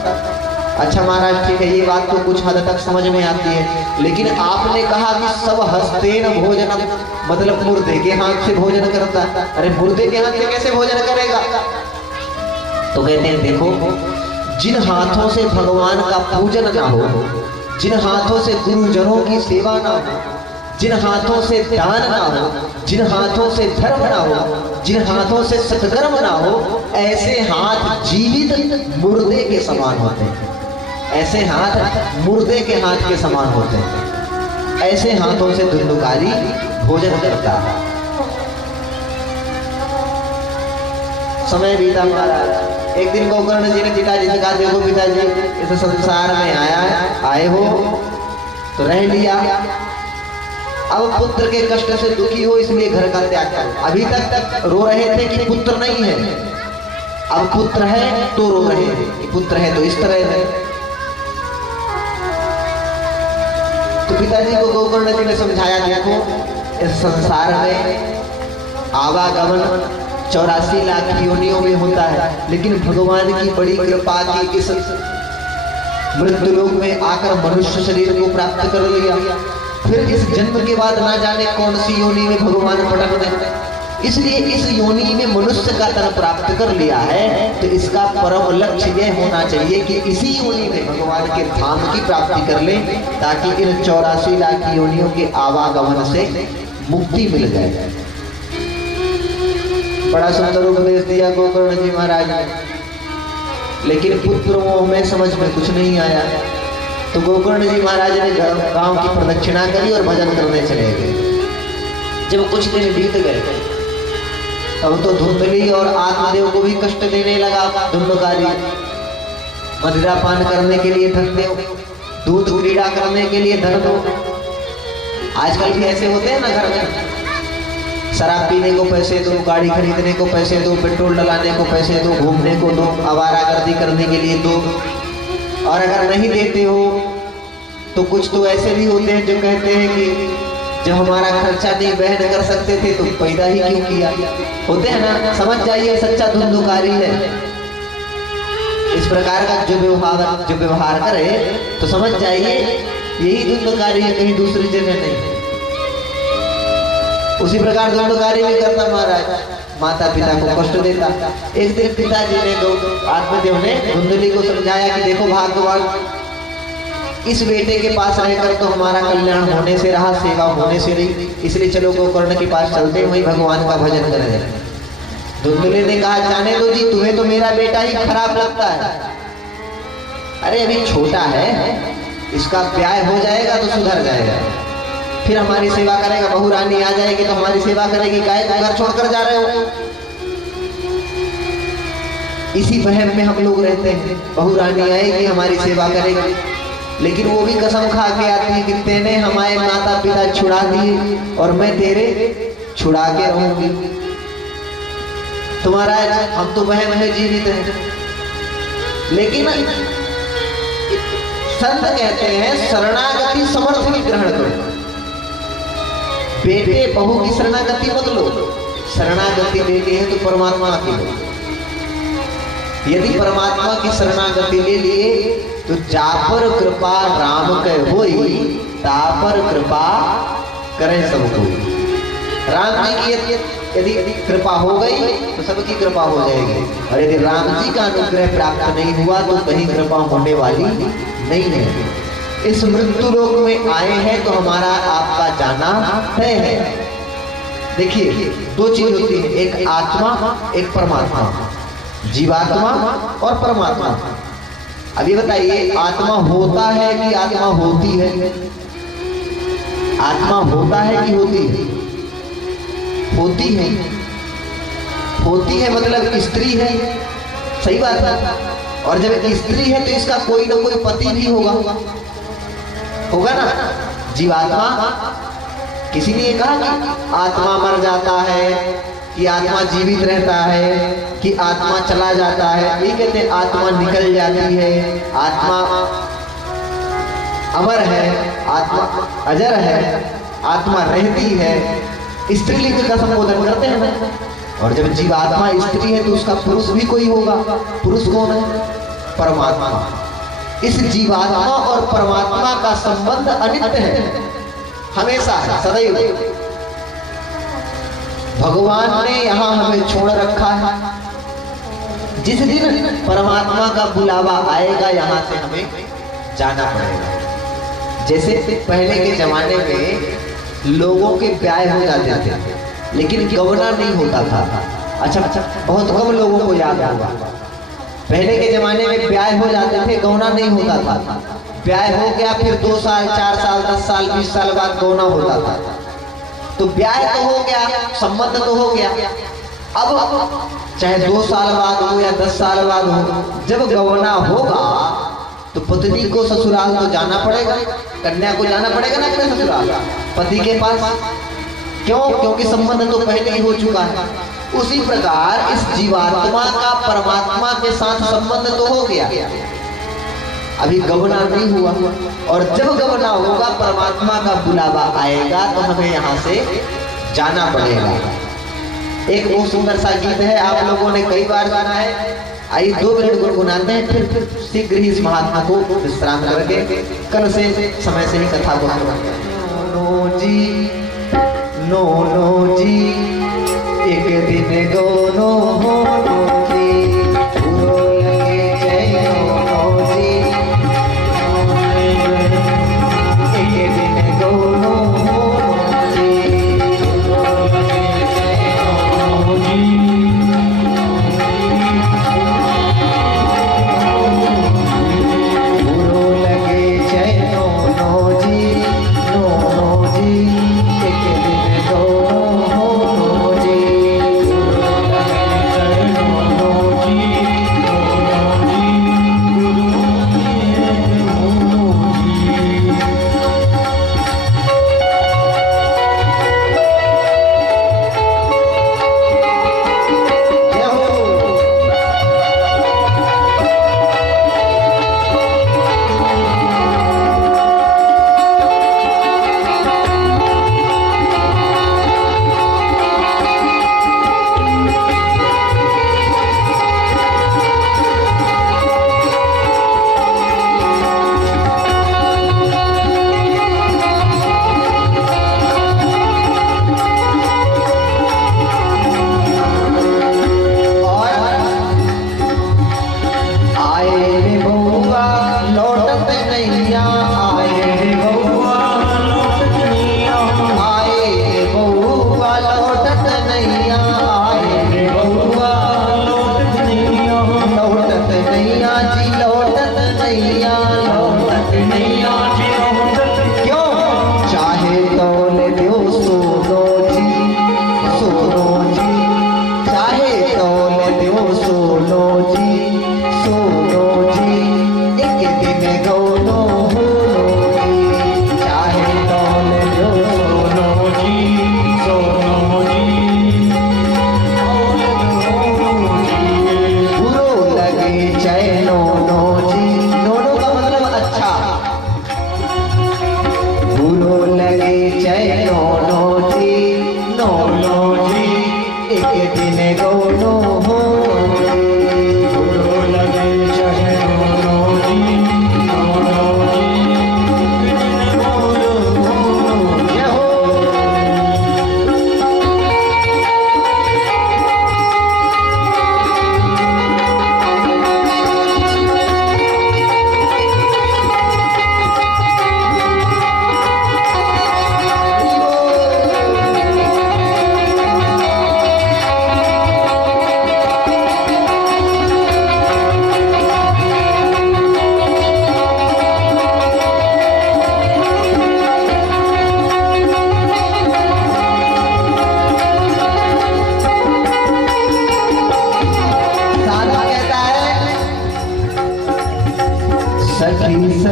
अच्छा महाराज ठीक है, ये बात तो कुछ हद तक समझ में आती है, लेकिन आपने कहा कि सब हस्तेन भोजन, मतलब मुर्दे के हाथ से भोजन करता। अरे मुर्दे के हाथ से कैसे भोजन करेगा? तो कहते हैं देखो, जिन हाथों से भगवान का पूजन ना हो, जिन हाथों से गुरुजनों की सेवा ना हो, जिन हाथों से दान ना हो, जिन हाथों से धर्म ना हो, जिन हाथों से सत्कर्म ना हो, ऐसे हाथ जीवित मुर्दे के समान होते हैं। ऐसे हाथ मुर्दे के हाथ के समान होते हैं। ऐसे हाथों से धुंधकारी भोजन करता है। समय बीता महाराज। एक दिन गोकर्ण जी ने पिताजी से कहा, देखो पिताजी इस संसार में आए हो तो रह लिया, अब पुत्र के कष्ट से दुखी हो इसलिए घर का त्याग करो। अभी तक रो रहे थे कि पुत्र नहीं है, अब पुत्र है तो रो रहे हैं कि पुत्र है तो इस तरह है। तो पिताजी को गोकर्ण जी ने समझाया, देखो इस संसार में आवागमन 84 लाख योनियों में होता है, लेकिन भगवान की बड़ी कृपा की इस मृत्यु लोक में आकर मनुष्य शरीर को प्राप्त कर लिया। फिर इस जन्म के बाद ना जाने कौन सी योनि में भगवान पटक दें, इसलिए इस योनि में मनुष्य का तन प्राप्त कर लिया है। तो इसका परम लक्ष्य यह होना चाहिए कि इसी योनि में भगवान के धाम की प्राप्ति कर ले, ताकि इन 84 लाख योनियों के आवागमन से मुक्ति मिल जाए। बड़ा सुंदर उपदेश दिया गोकर्ण जी महाराज ने, लेकिन पुत्र मोह में समझ में कुछ नहीं आया। तो गोकर्ण जी महाराज ने गांव की प्रदक्षिणा करी और भजन करने चले गए। जब कुछ दिन बीत गए तब तो धुंधली और आत्मदेव को भी कष्ट देने लगा धुंधकारी। मदिरा पान करने के लिए धन दो, दूध क्रीड़ा करने के लिए धन दो। आजकल भी ऐसे होते हैं ना, घर में शराब पीने को पैसे दो, गाड़ी खरीदने को पैसे दो, पेट्रोल डलाने को पैसे दो, घूमने को दो, आवारागर्दी करने के लिए दो। और अगर नहीं देते हो तो कुछ तो ऐसे भी होते हैं जो कहते हैं कि जब हमारा खर्चा नहीं वहन कर सकते थे तो पैदा ही क्यों किया। होते हैं ना, समझ जाइए सच्चा धुंधकारी है। इस प्रकार का जो व्यवहार करे तो समझ जाइए यही धुंधकारी है, कहीं दूसरी जगह नहीं। उसी प्रकार धुंधकारी भी करता महाराज। माता पिता को कष्ट देता। एक दिन पिताजी ने दो आत्मदेव ने धुंधली को समझाया कि देखो भाग्यवान, इस बेटे के पास रहकर तो हमारा कल्याण होने से रहा, सेवा होने से रही, इसलिए चलो गोकर्ण के पास चलते, वही भगवान का भजन करें। धुंधली ने कहा जाने दो जी, तुम्हें तो मेरा बेटा ही खराब लगता है। अरे अभी छोटा है, इसका ब्याह हो जाएगा तो सुधर जाएगा, फिर हमारी सेवा करेगा, बहू रानी आ जाएगी तो हमारी सेवा करेगी, काहे तुम घर छोड़कर जा रहे हो। इसी वहम में हम लोग रहते हैं, बहू रानी आएगी हमारी सेवा करेगी, लेकिन वो भी कसम खा के आती है कि तेने हमारे माता पिता छुड़ा दिए और मैं तेरे छुड़ा के रहूंगी। तुम्हारा हम तो वहम में जीवित हैं। लेकिन संत कहते हैं शरणागति समर्थ की ग्रहण करो। बेटे बहू की शरणागति मत लो, शरणागति लेनी है तो परमात्मा की लो। यदि परमात्मा की शरणागति ले लिए तो जापर कृपा राम कह होई, तापर कृपा करें सब कोई। राम जी की यदि कृपा हो गई तो सबकी कृपा हो जाएगी, और यदि राम जी का अनुग्रह प्राप्त नहीं हुआ तो कहीं कृपा होने वाली नहीं है। इस मृत्यु लोक में आए हैं तो हमारा आपका जाना तय है। देखिए दो चीज होती है, एक आत्मा एक परमात्मा, जीवात्मा और परमात्मा। अभी बताइए आत्मा होता है कि आत्मा होती है? आत्मा होता है कि होती है? होती है। होती है मतलब स्त्री है, सही बात है। और जब स्त्री है तो इसका कोई ना कोई पति भी होगा ना। जीवात्मा, किसी ने कहा कि आत्मा मर जाता है, कि आत्मा जीवित रहता है, कि आत्मा चला जाता है। ये कहते हैं आत्मा निकल जाती है, आत्मा अमर है, आत्मा अजर है, आत्मा रहती है। स्त्रीलिंग का संबोधन करते हैं। और जब जीवात्मा स्त्री है तो उसका पुरुष भी कोई होगा। पुरुष कौन है? परमात्मा। इस जीवात्मा और परमात्मा का संबंध अनित्य है, हमेशा है, सदैव। भगवान ने यहाँ हमें छोड़ रखा है। जिस दिन परमात्मा का बुलावा आएगा यहाँ से हमें जाना पड़ेगा। जैसे पहले के जमाने में लोगों के ब्याह हो जाते थे लेकिन गवना नहीं होता था। अच्छा, बहुत कम लोगों को याद होगा। पहले के जमाने में ब्याह हो जाते थे, गवना नहीं होता था। ब्याह हो गया, फिर 2 साल 4 साल 10 साल 20 साल बाद गवना होता था। तो ब्याह तो हो गया, संबंध तो हो गया। अब चाहे 2 साल बाद हो या 10 साल बाद हो, जब गवना होगा तो पत्नी को ससुराल तो जाना पड़ेगा, कन्या को जाना पड़ेगा ना अपने ससुराल, पति के पास। क्यों? क्योंकि संबंध तो पहले ही हो चुका है। उसी प्रकार इस जीवात्मा का परमात्मा के साथ संबंध तो हो गया, अभी गवना नहीं हुआ। और जब गवना होगा, परमात्मा का बुलावा आएगा तो हमें यहाँ से जाना पड़ेगा। एक बहुत सुंदर सा गीत है, आप लोगों ने कई बार गाना है। आइए 2 मिनट गुनगुनाते हैं, फिर शीघ्र ही इस महात्मा को विश्राम करके कल से समय से ही कथा को नो जी, नो नो जी, एक दिन गोनो हो जी, पूरो लगे जय नो जी, एक दिन गोनो हो जी, पूरो लगे जय नो जी, पूरो लगे जय नो जी, नो जी, एक दिन गोनो हो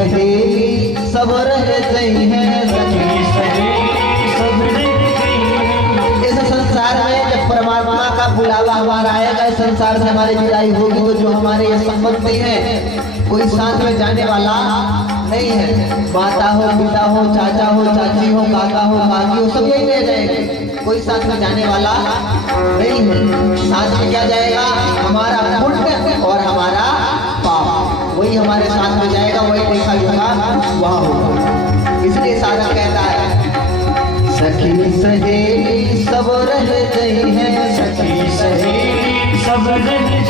सहेली सब रह गई हैं, सखी सहेली सब रह गई हैं। इस संसार में जब परमात्मा का बुलावा हमारा आएगा, इस संसार से हमारी विदाई होगी, तो जो हमारे ये संबंधी हैं कोई साथ में जाने वाला नहीं है। माता हो, पिता हो, चाचा हो, चाची हो, काका हो, काकी हो, सब यही रह जाएंगे, कोई साथ में जाने वाला नहीं है। साथ में क्या जाएगा? हमारा पुण्य और हमारा पाप, वही हमारे साथ में जाएगा, वही देखा जोखा वहाँ होगा। इसलिए साधक कहता है सखी सहेली सब रह गई हैं, सखी सहेली सब रह गई हैं,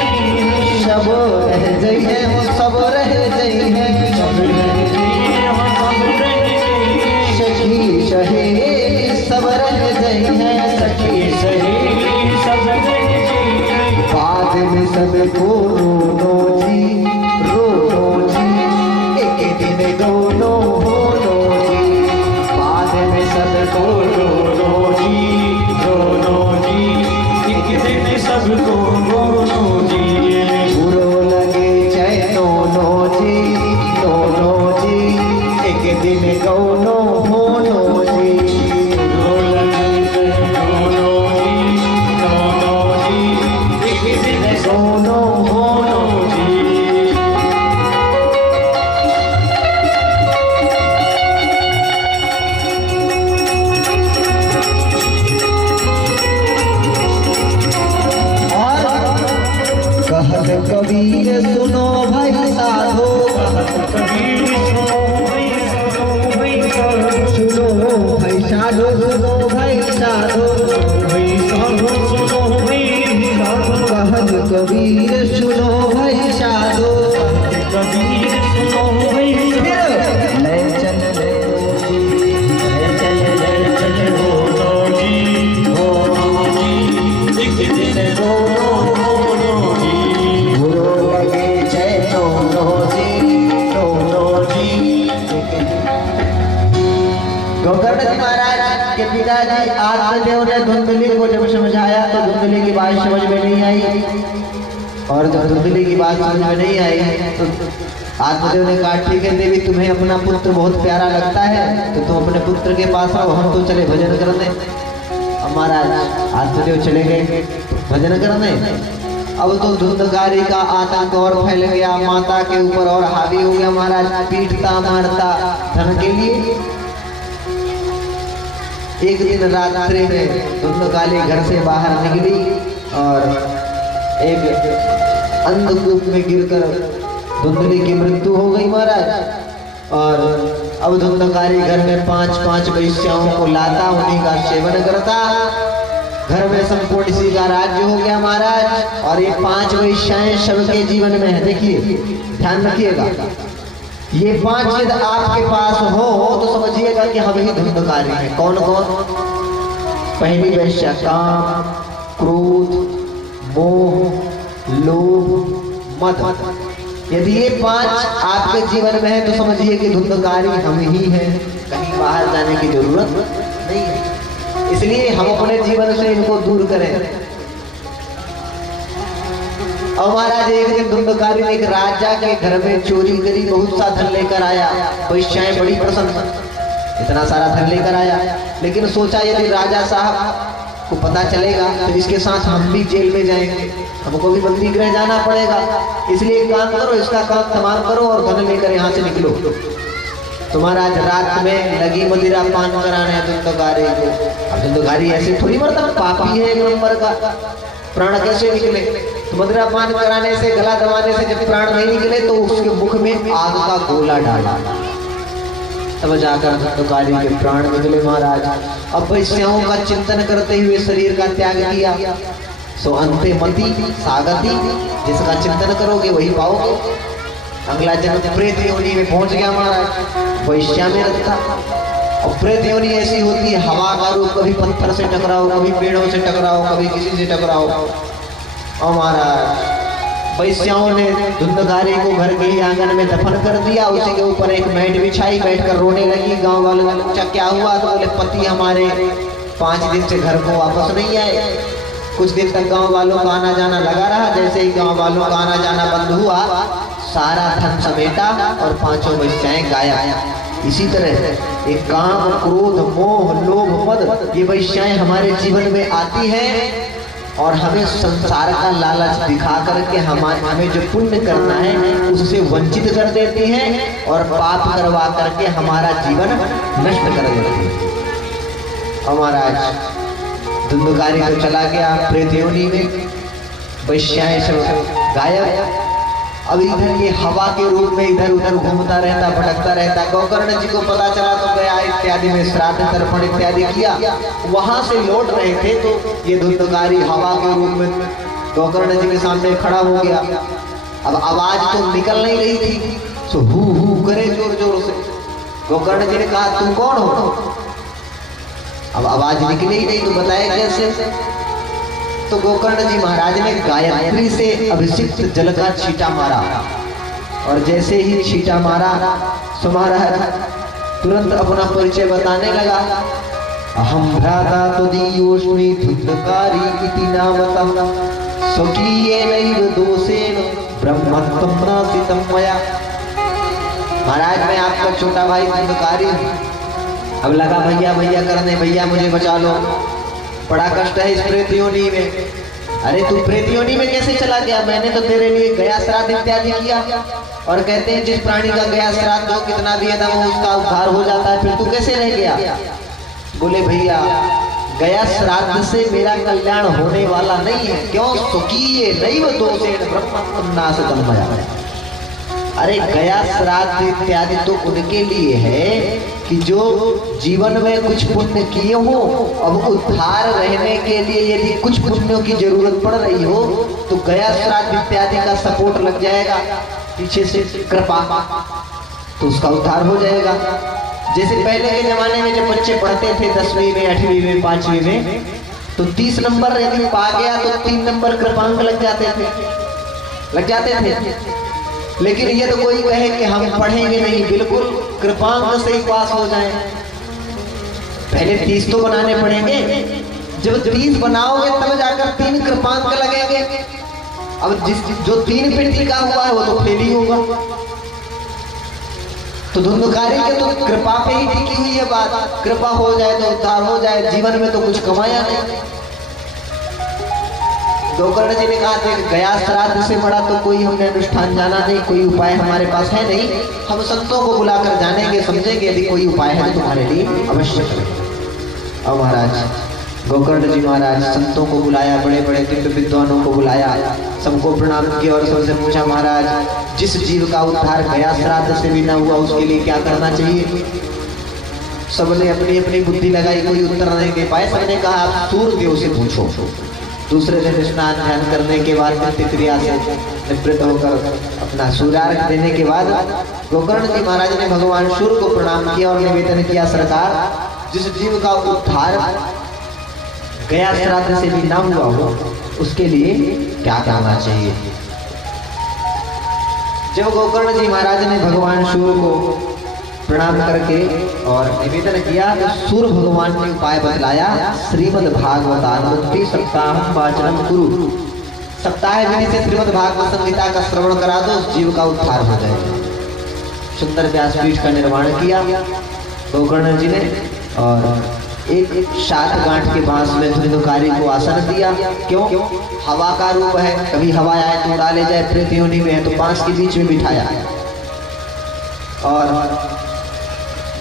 सब रह गई हैं, वो सब रह गई हैं, सब रह गई हैं, वो सब रह गई हैं। सखी सहेली सब रह गई हैं, सखी सहेली सब रह गई हैं। बाद में सबको रोनो जी, रोनो जी, एक दिन दोनों होनो जी, बाद में सबको रोनो जी, रोनो जी, एक दिन सबको रोनो जी। बुरो लगे चाहे दोनों जी, दोनों जी, एक दिन दोनों होनो जी। बुरो लगे रोनो जी, रोनो जी, एक दिन दोनों रोनो जी। कहत कबीर सुनो भाई साधो, कबीर सुनो भाई साधो, भाई साधो, सुनो भाई साधो, सुनो भाई साधो, भाई साधो, सुनो भाई साधो। कहत कबीर सुनो भाई साधो, कबीर सुनो भाई साधो। ले चल ले चल रोनो जी, रोनो जी, एक दिन रोनो जी। बुरो लगे जय दोनों जी, दोनों जी। गोकर्ण जी महाराज के पिताजी आत्मदेव ने धुंधली को जब समझाया तो धुंधली की बात समझ में नहीं आई, और जब धुंधली की बात समझ में नहीं आई तो आत्मदेव ने कहा ठीक है देवी, तुम्हें अपना पुत्र बहुत प्यारा लगता है तो तुम अपने पुत्र के पास आओ, हम तो चले भजन करने। अब महाराज आत्मदेव चले गए भजन करने। अब तो धुंधकारी का आतंक और फैल गया, माता के ऊपर और हावी हो गया। महाराज पीटता मारता धन के लिए। एक दिन रात्रि में धुंधकाली घर से बाहर निकली और एक अंधकूप में गिरकर धुंधली की मृत्यु हो गई महाराज। और अब धुंधकारी घर में 5-5 वैश्याओं को लाता, उन्हीं का सेवन करता। घर में संपूर्ण इसी का राज्य हो गया महाराज। और ये 5 वैश्याएं सबके जीवन में है। देखिए ध्यान रखिएगा, ये 5 यदि आपके पास हो तो समझिएगा कि हम ही धुंधकारी हैं। कौन कौन? पहली वैश्या काम, क्रोध, मोह, लोभ, मद। यदि ये 5 आपके जीवन में है तो समझिए कि धुंधकारी हम ही हैं, कहीं बाहर जाने की जरूरत नहीं है। इसलिए हम अपने जीवन से इनको दूर करें। और महाराज एक दिन धुंधकारी ने एक राजा के घर में चोरी करी, बहुत सा धन लेकर आया। वैश्याएं बड़ी प्रसन्न, इतना सारा धन लेकर आया। लेकिन सोचा यदि राजा साहब को पता चलेगा तो इसके साथ हम भी जेल में जाएंगे, हमको भी बंदी गृह जाना पड़ेगा। इसलिए एक काम करो, इसका काम तमाम करो और धन लेकर यहाँ से निकलो। तो महाराज रात में लगी मदिरा पान कराने धुंधकारी को। अब धुंधकारी ऐसे थोड़ी मरता, पापी है एक नंबर का, प्राण कैसे निकले? तो मदिरा पान कराने से, गला दबाने से जब प्राण नहीं निकले तो उसके मुख में आग का गोला डाला, तब जाकर धुंधकारी के प्राण निकले महाराज। अब वैश्याओं का चिंतन करते हुए शरीर का त्याग किया। सो अंते मति सागति, जिसका चिंतन करोगे वही पाओगे। अगला जन्म प्रेत योनि में पहुंच गया महाराज, वैश्या में रखता। और प्रेत योनि ऐसी होती है, हवा का रूप, कभी पत्थर से टकराओ, कभी पेड़ों से टकराओ, कभी किसी से टकराओ। और महाराज वैश्याओं ने धुंधकारी को घर के ही आंगन में दफन कर दिया। उसी के ऊपर एक मैट बिछाई, बैठकर रोने लगी। गांव वालों ने पूछा क्या हुआ? तो बोले पति हमारे 5 दिन से घर को वापस नहीं आए। कुछ दिन तक गांव वालों का आना जाना लगा रहा। जैसे ही गांव वालों का आना जाना बंद हुआ, सारा धन समेटा और पांचों वैश्याएं गायब। इसी तरह एक काम, क्रोध, मोह, लोभ, मद, ये वैश्याएं हमारे जीवन में आती हैं और हमें संसार का लालच दिखा करके हमें जो पुण्य करना है उससे वंचित कर देती हैं और पाप करवा करके हमारा जीवन नष्ट कर देती है। हमारा धुंधकारी तो चला गया प्रेत योनि में, वैश्याएं सब गायब। अब इधर ये हवा के रूप में इधर उधर घूमता रहता, भटकता रहता। गोकर्ण जी को पता चला तो गया इत्यादि में श्राद्ध तर्पण इत्यादि किया। वहां से लौट रहे थे तो ये धुंधकारी हवा के रूप में गोकर्ण जी के सामने खड़ा हो गया। अब आवाज तो निकल नहीं रही थी, तो हु करे जोर जोर से। गोकर्ण जी ने कहा तुम कौन हो? अब आवाज निकली ही नहीं, तो बताया कैसे? तो गोकर्ण जी महाराज ने गायत्री से अभिषिक्त जल का छींटा मारा और जैसे ही छींटा मारा सो महाराज तुरंत अपना परिचय बताने लगा। अहम भ्राता त्वदीयोऽस्मि धुंधकारी इति नामतः स्वकीयेनैव दोषेण ब्रह्मत्वं नासितं मया। महाराज मैं आपका छोटा भाई धुंधकारी हूँ। अब लगा भैया भैया करने, भैया मुझे बचा लो, बड़ा कष्ट है इस प्रेत योनि में। अरे तू प्रेत योनि में कैसे चला गया? मैंने तो तेरे लिए गया श्राद्ध इत्यादि किया और कहते हैं जिस प्राणी का गया श्राद्ध हो कितना भी है वो उसका उद्धार हो जाता है, फिर तू कैसे रह गया? बोले भैया गया श्राद्ध से मेरा कल्याण होने वाला नहीं है। क्यों? स्वकीय नैव दोषेण ब्रह्मत्वं नासितं मया। अरे गया श्राद्ध इत्यादि तो उनके लिए है कि जो जीवन में कुछ पुण्य किए हो, अब उद्धार रहने के लिए यदि कुछ पुण्यों की जरूरत पड़ रही हो तो गया श्राद्ध इत्यादि का सपोर्ट लग जाएगा, पीछे से कृपा, तो उसका उद्धार हो जाएगा। जैसे पहले के जमाने में जब बच्चे पढ़ते थे 10वीं में, 8वीं में, 5वीं में, तो 30 नंबर यदि पा गया तो 3 नंबर कृपांक लग जाते थे। लेकिन ये तो कोई कहे कि हम पढ़ेंगे नहीं, बिल्कुल कृपांक से ही पास हो जाएं। पहले 30 तो बनाने पड़ेंगे, जब 30 बनाओगे तब जाकर 3 कृपांक लगेंगे। अब जो 3 पे टिका हुआ है वो तो फेल ही होगा। तो धुंधकारी के तो कृपा पे ही टिकी हुई है बात, कृपा हो जाए तो उद्धार हो जाए, जीवन में तो कुछ कमाया नहीं। गोकर्ण जी ने कहा देख गया श्राद्ध से बड़ा तो कोई हमने अनुष्ठान जाना नहीं, कोई उपाय हमारे पास है नहीं, हम संतों को बुलाकर जानेंगे, समझेंगे, यदि कोई उपाय है तो तुम्हारे लिए अवश्य करेंगे। अब महाराज गोकर्ण जी महाराज संतों को बुलाया, बड़े बड़े दिव्य विद्वानों को बुलाया, सबको प्रणाम किया और सबसे पूछा महाराज जिस जीव का उद्धार गया श्राद्ध से भी न हुआ उसके लिए क्या करना चाहिए? सबने अपनी अपनी बुद्धि लगाई, कोई उत्तर नहीं दे पाए। सबने कहा आप सूर्यदेव से पूछो। दूसरे दिन स्नान ध्यान करने के बाद क्रिया से निवृत्त होकर अपना सूर्यार्घ देने के बाद गोकर्ण जी महाराज ने भगवान सूर्य को प्रणाम किया और निवेदन किया सरकार जिस जीव का उद्धार गया श्राद्ध से भी ना हुआ हो उसके लिए क्या करना चाहिए? जब गोकर्ण जी महाराज ने भगवान सूर्य को प्रणाम करके और निवेदन किया तो सूर्य भगवान ने उपाय बतलाया। श्रीमद् भागवतानुति सप्ताह वाचनम कुरु, सप्ताह विधि से श्रीमद् भागवत संहिता का श्रवण करा दो, उस जीव का उद्धार हो जाएगा। सुंदर व्यासपीठ का निर्माण किया गोकर्ण जी ने और एक 7 गांठ के बांस में धुंधकारी को आसन दिया। क्यों? हवा का रूप है, कभी हवा आए तो उड़ा ले जाए, प्रेत योनि में है तो बांस के बीच में बिठाया और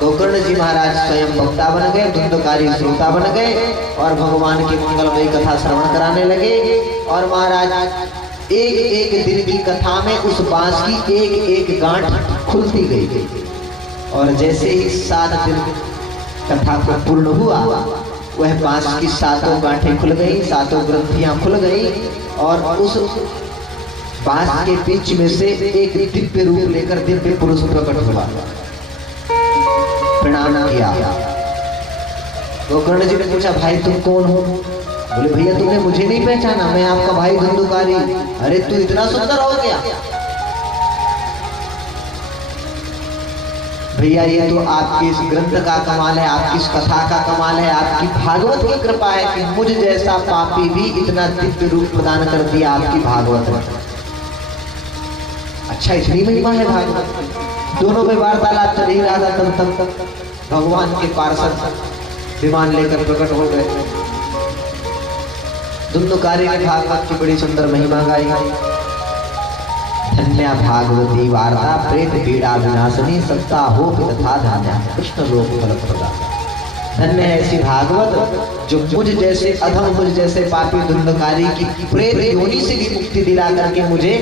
गोकर्ण जी महाराज स्वयं वक्ता बन गए, धुंधकारी श्रोता बन गए और भगवान की मंगलमयी कथा श्रवण कराने लगे। और महाराज एक एक दिन की कथा में उस बांस की एक एक गांठ खुलती गई और जैसे ही 7 दिन कथा को पूर्ण हुआ वह बांस की 7 गांठें खुल गई, 7 ग्रंथियां खुल गई और उस बांस के बीच में से एक दिव्य रूप लेकर दिव्य पुरुष प्रकट हुआ, प्रणाम किया। गोकर्ण जी ने पूछा भाई तुम कौन हो? बोले भैया तुमने मुझे नहीं पहचाना, मैं आपका भाई धुंधकारी। अरे तू इतना सुंदर हो गया? भैया ये तो आपके इस ग्रंथ का कमाल है, आपकी इस कथा का कमाल है, आपकी भागवत की कृपा है कि मुझ जैसा पापी भी इतना दिव्य रूप प्रदान कर दिया आपकी भागवत। अच्छा इतनी महिमा है भागवत। दोनों में वार्तालाप चल ही रहा था, तब भगवान के पार्षद विमान लेकर प्रकट हो गए। धुंधुकारी ने भागवत की बड़ी सुंदर महिमा गाई। धन्या भागवती वार्ता प्रेत पीड़ा विनाशनी सत्ता हो तथा धन्या कृष्ण लोक फल प्रदा। धन्य है ऐसी भागवत जो मुझ जैसे अधम, मुझ जैसे पापी धुंधकारी की प्रेत योनि से भी मुक्ति दिला करके मुझे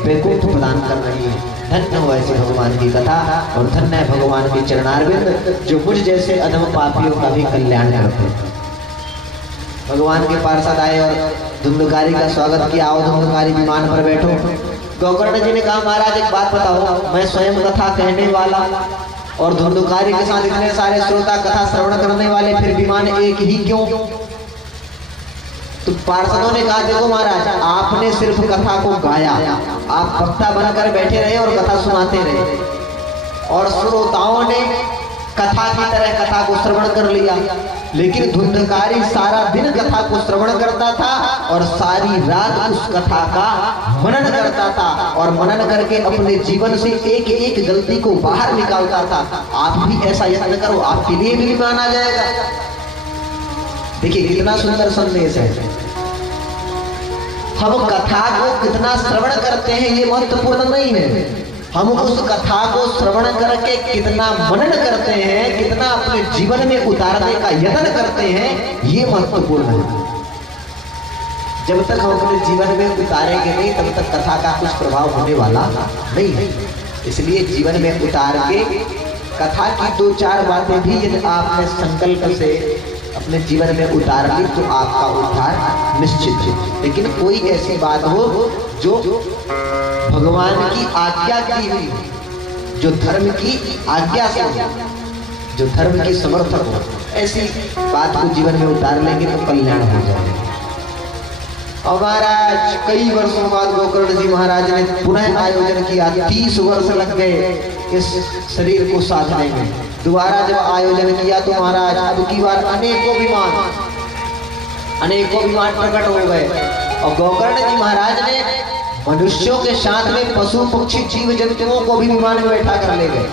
वैकुंठ प्रदान कर रही है। धन्य हो ऐसी भगवान की कथा, और धन्य है भगवान के चरणारविंद जो मुझ जैसे अधम पापियों का भी कल्याण करते हैं। भगवान के पार्षद आए और धुंधकारी का स्वागत किया। आओ धुंधकारी विमान पर बैठो। गोकर्ण जी ने कहा महाराज एक बात बताओ, मैं स्वयं कथा कहने वाला और धुंधकारी के साथ इतने सारे श्रोता कथा श्रवण करने वाले, फिर विमान एक ही क्यों? तो पार्षदों ने कहा देखो महाराज, आपने सिर्फ कथा को गाया, आप वक्ता बनकर बैठे रहे और कथा सुनाते रहे, और श्रोताओं ने कथा की तरह कथा को श्रवण कर लिया। लेकिन धुंधकारी सारा दिन कथा को श्रवण करता था और सारी रात उस कथा का मनन करता था, और मनन करके अपने जीवन से एक एक गलती को बाहर निकालता था। आप भी ऐसा यत्न करो, आपके लिए भी माना जाएगा। देखिए कितना सुंदर संदेश है। हम कथा को कितना श्रवण करते हैं ये महत्वपूर्ण नहीं है, हम उस कथा को श्रवण करके कितना मनन करते हैं, कितना अपने जीवन में उतारने का यत्न करते हैं, ये महत्वपूर्ण है। जब तक हम अपने जीवन में उतारेंगे नहीं, तब तक कथा का कुछ प्रभाव होने वाला नहीं है। इसलिए जीवन में उतार के कथा की 2-4 बातें भी यदि आपने संकल्प से अपने जीवन में उतार ली तो आपका उद्धार निश्चित है। लेकिन कोई ऐसी बात हो जो भगवान की आज्ञा की हुई, जो धर्म की आज्ञा से, जो धर्म की समर्थक हो, ऐसी बात को जीवन में उतार लेंगे तो कल्याण हो जाएगा। और महाराज कई वर्षों बाद गोकर्ण जी महाराज ने पुनः आयोजन किया। 30 वर्ष लग गए इस शरीर को साधने में। दोबारा जब आयोजन किया तो महाराज अब की बार अनेकों विमान प्रकट हो गए, और गोकर्ण जी महाराज ने मनुष्यों के साथ में पशु पक्षी जीव जंतुओं को भी विमान में बैठा कर ले गए।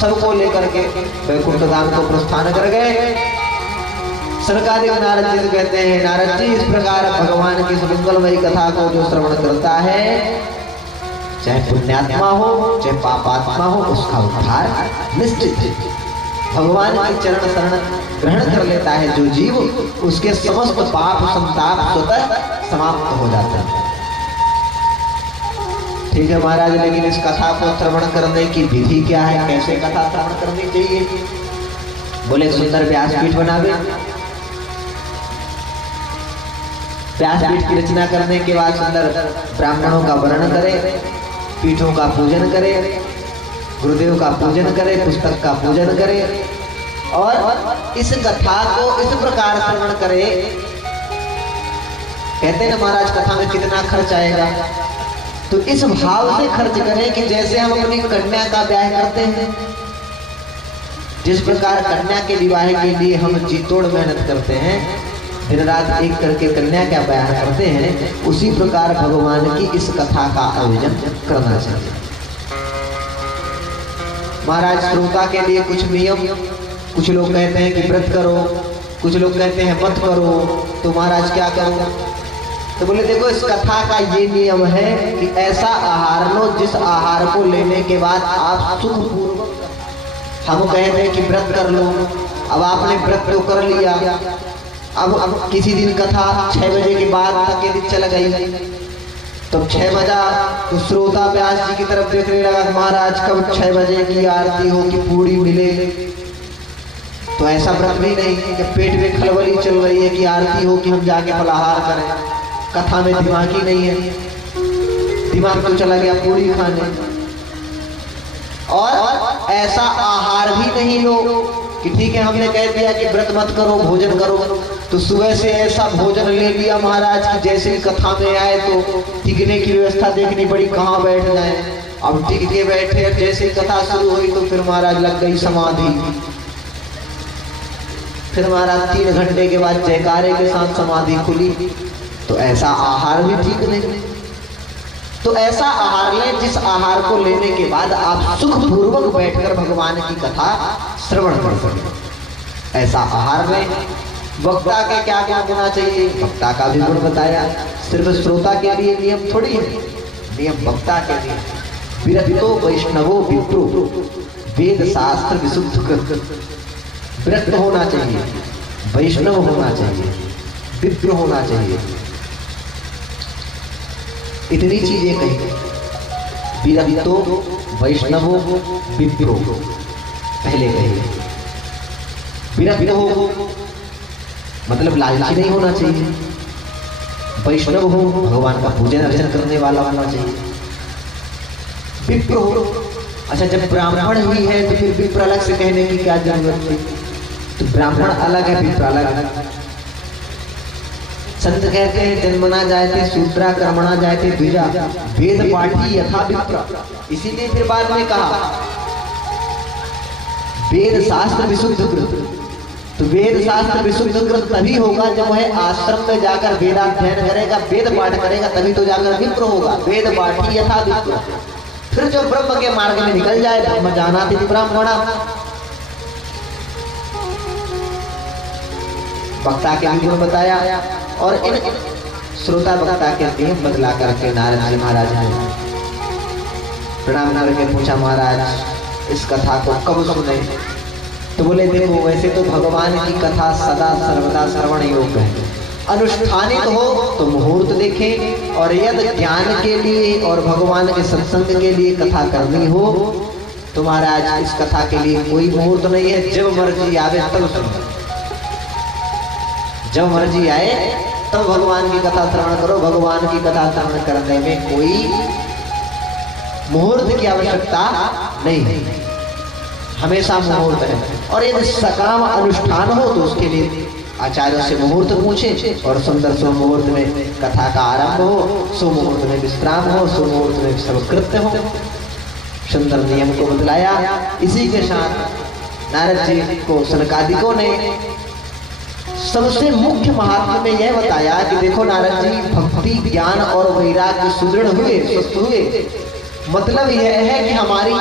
सबको लेकर के वैकुंठ धाम को प्रस्थान कर गए। सरकारिक नारद जी कहते हैं, नारद जी इस प्रकार भगवान की मंगलमयी कथा को जो श्रवण करता है, चाहे पुण्यात्मा हो चाहे पापात्मा हो, उसका उद्धार निश्चित है। भगवान के चरण शरण ग्रहण कर लेता है जो जीव, उसके समस्त पाप संताप स्वतः समाप्त हो जाता है। ठीक है महाराज, लेकिन इस कथा को श्रवण करने की विधि क्या है, कैसे कथा श्रवण करनी चाहिए? बोले सुंदर व्यासपीठ बनावे। व्यासपीठ की रचना करने के बाद सुंदर ब्राह्मणों का वर्णन करे, पीठों का पूजन करे, गुरुदेव का पूजन करे, पुस्तक का पूजन करे, और इस कथा को इस प्रकार श्रवण करे। कहते हैं महाराज कथा में कितना खर्च आएगा, तो इस भाव से खर्च करें कि जैसे हम अपनी कन्या का ब्याह करते हैं, जिस प्रकार कन्या के विवाह के लिए हम जी तोड़ मेहनत करते हैं, दिन रात एक करके कन्या का ब्याह करते हैं, उसी प्रकार भगवान की इस कथा का आयोजन करना चाहिए। महाराज श्रोता के लिए कुछ नियम, कुछ लोग कहते हैं कि व्रत करो, कुछ लोग कहते हैं मत करो, तो महाराज क्या करो? तो बोले देखो इस कथा का ये नियम है कि ऐसा आहार लो जिस आहार को लेने के बाद आप सुखपूर्वक, हम कहते हैं कि व्रत कर लो, अब आपने व्रत तो कर लिया, अब किसी दिन कथा 6 बजे के बाद तक यदि चल गई, तो 6 बजा तो श्रोता व्यास जी की तरफ देखने लगा, महाराज कब 6 बजे की आरती हो कि पूरी मिले। तो ऐसा व्रत भी नहीं कि पेट में खलबली चल रही है कि आरती हो कि हम जाके फलाहार करें, कथा में दिमाग ही नहीं है, दिमाग तो चला गया पूरी खाने। और ऐसा आहार भी नहीं लो कि ठीक है हमने कह दिया कि व्रत मत करो, भोजन करो, तो सुबह से ऐसा भोजन ले लिया महाराज कि जैसे ही कथा में आए तो टिकने की व्यवस्था देखनी पड़ी, कहाँ बैठ जाए। अब टिक के बैठे, जैसे ही कथा शुरू हुई तो फिर महाराज लग गई समाधि। फिर महाराज 3 घंटे के बाद जयकारे के साथ समाधि खुली। तो ऐसा आहार भी ठीक नहीं। तो ऐसा आहार लें जिस आहार को लेने के बाद आप सुखपूर्वक बैठकर भगवान की कथा श्रवण कर सकें। ऐसा आहार लें। वक्ता के क्या क्या होना चाहिए, वक्ता का भी गुण बताया। सिर्फ श्रोता के लिए नियम थोड़ी है, नियम वक्ता के लिए। विरक्तो वैष्णवो विप्रो, वेद शास्त्र विशुद्ध कर। विरक्त होना चाहिए, वैष्णव होना चाहिए, विप्र होना चाहिए। इतनी चीजें कही। विरक्तो वैष्णवो विप्रो पहले कही। विरक्त हो मतलब लालची नहीं होना चाहिए। वैष्णव हो भगवान का पूजन अर्चन करने वाला होना चाहिए। विप्र हो, अच्छा जब ब्राह्मण ही है तो फिर विप्र अलग से कहने की क्या जरूरत है? तो ब्राह्मण अलग है, विप्र अलग है। संत कहते हैं जन्मना जायते शूद्रा कर्मणा जायते द्विजा, वेद पाठी यथा विप्र। इसीलिए फिर बाद में कहा वेद शास्त्र विशुद्ध कृत। तो वेद शास्त्र विशुद्ध कृत तभी होगा जब वह आश्रम में जाकर वेदाध्ययन करेगा, वेद पाठ करेगा, तभी तो जाकर विप्र होगा। वेद पाठी यथा विप्र। फिर जो ब्रह्म के मार्ग में निकल जाए, ब्रह्म जानाति ब्राह्मणा। वक्ता के गुण बताया और इन श्रोता वक्ता के नियम बदला करके नारद जी महाराज ने प्रणाम करके पूछा, महाराज इस कथा को कब सुने? तो बोले देखो वैसे तो भगवान की कथा सदा सर्वदा श्रवण योग्य है। अनुष्ठानित हो तो मुहूर्त देखें, और यदि ज्ञान के लिए और भगवान के सत्संग के लिए कथा करनी हो तो महाराज इस कथा के लिए कोई मुहूर्त नहीं है। जब मर्जी आवे तब सुनो, जब मर्जी आए तब भगवान की कथा श्रवण करो। भगवान की कथा श्रवण करने में कोई मुहूर्त की आवश्यकता नहीं है, हमेशा मुहूर्त है। और यदि सकाम अनुष्ठान हो तो उसके लिए आचार्यों से मुहूर्त पूछे, और सुंदर सो मुहूर्त में कथा का आरंभ हो, सो मुहूर्त में विश्राम हो, सो मुहूर्त में सब कृत्य हो। सुंदर नियम को बतलाया। इसी के साथ नारद जी को सनकादिकों ने सबसे मुख्य महात्मा में यह बताया कि देखो नारद जी, भक्ति ज्ञान और वैराग्य सुदृढ़ हुए, स्वस्थ हुए, मतलब यह है कि हमारी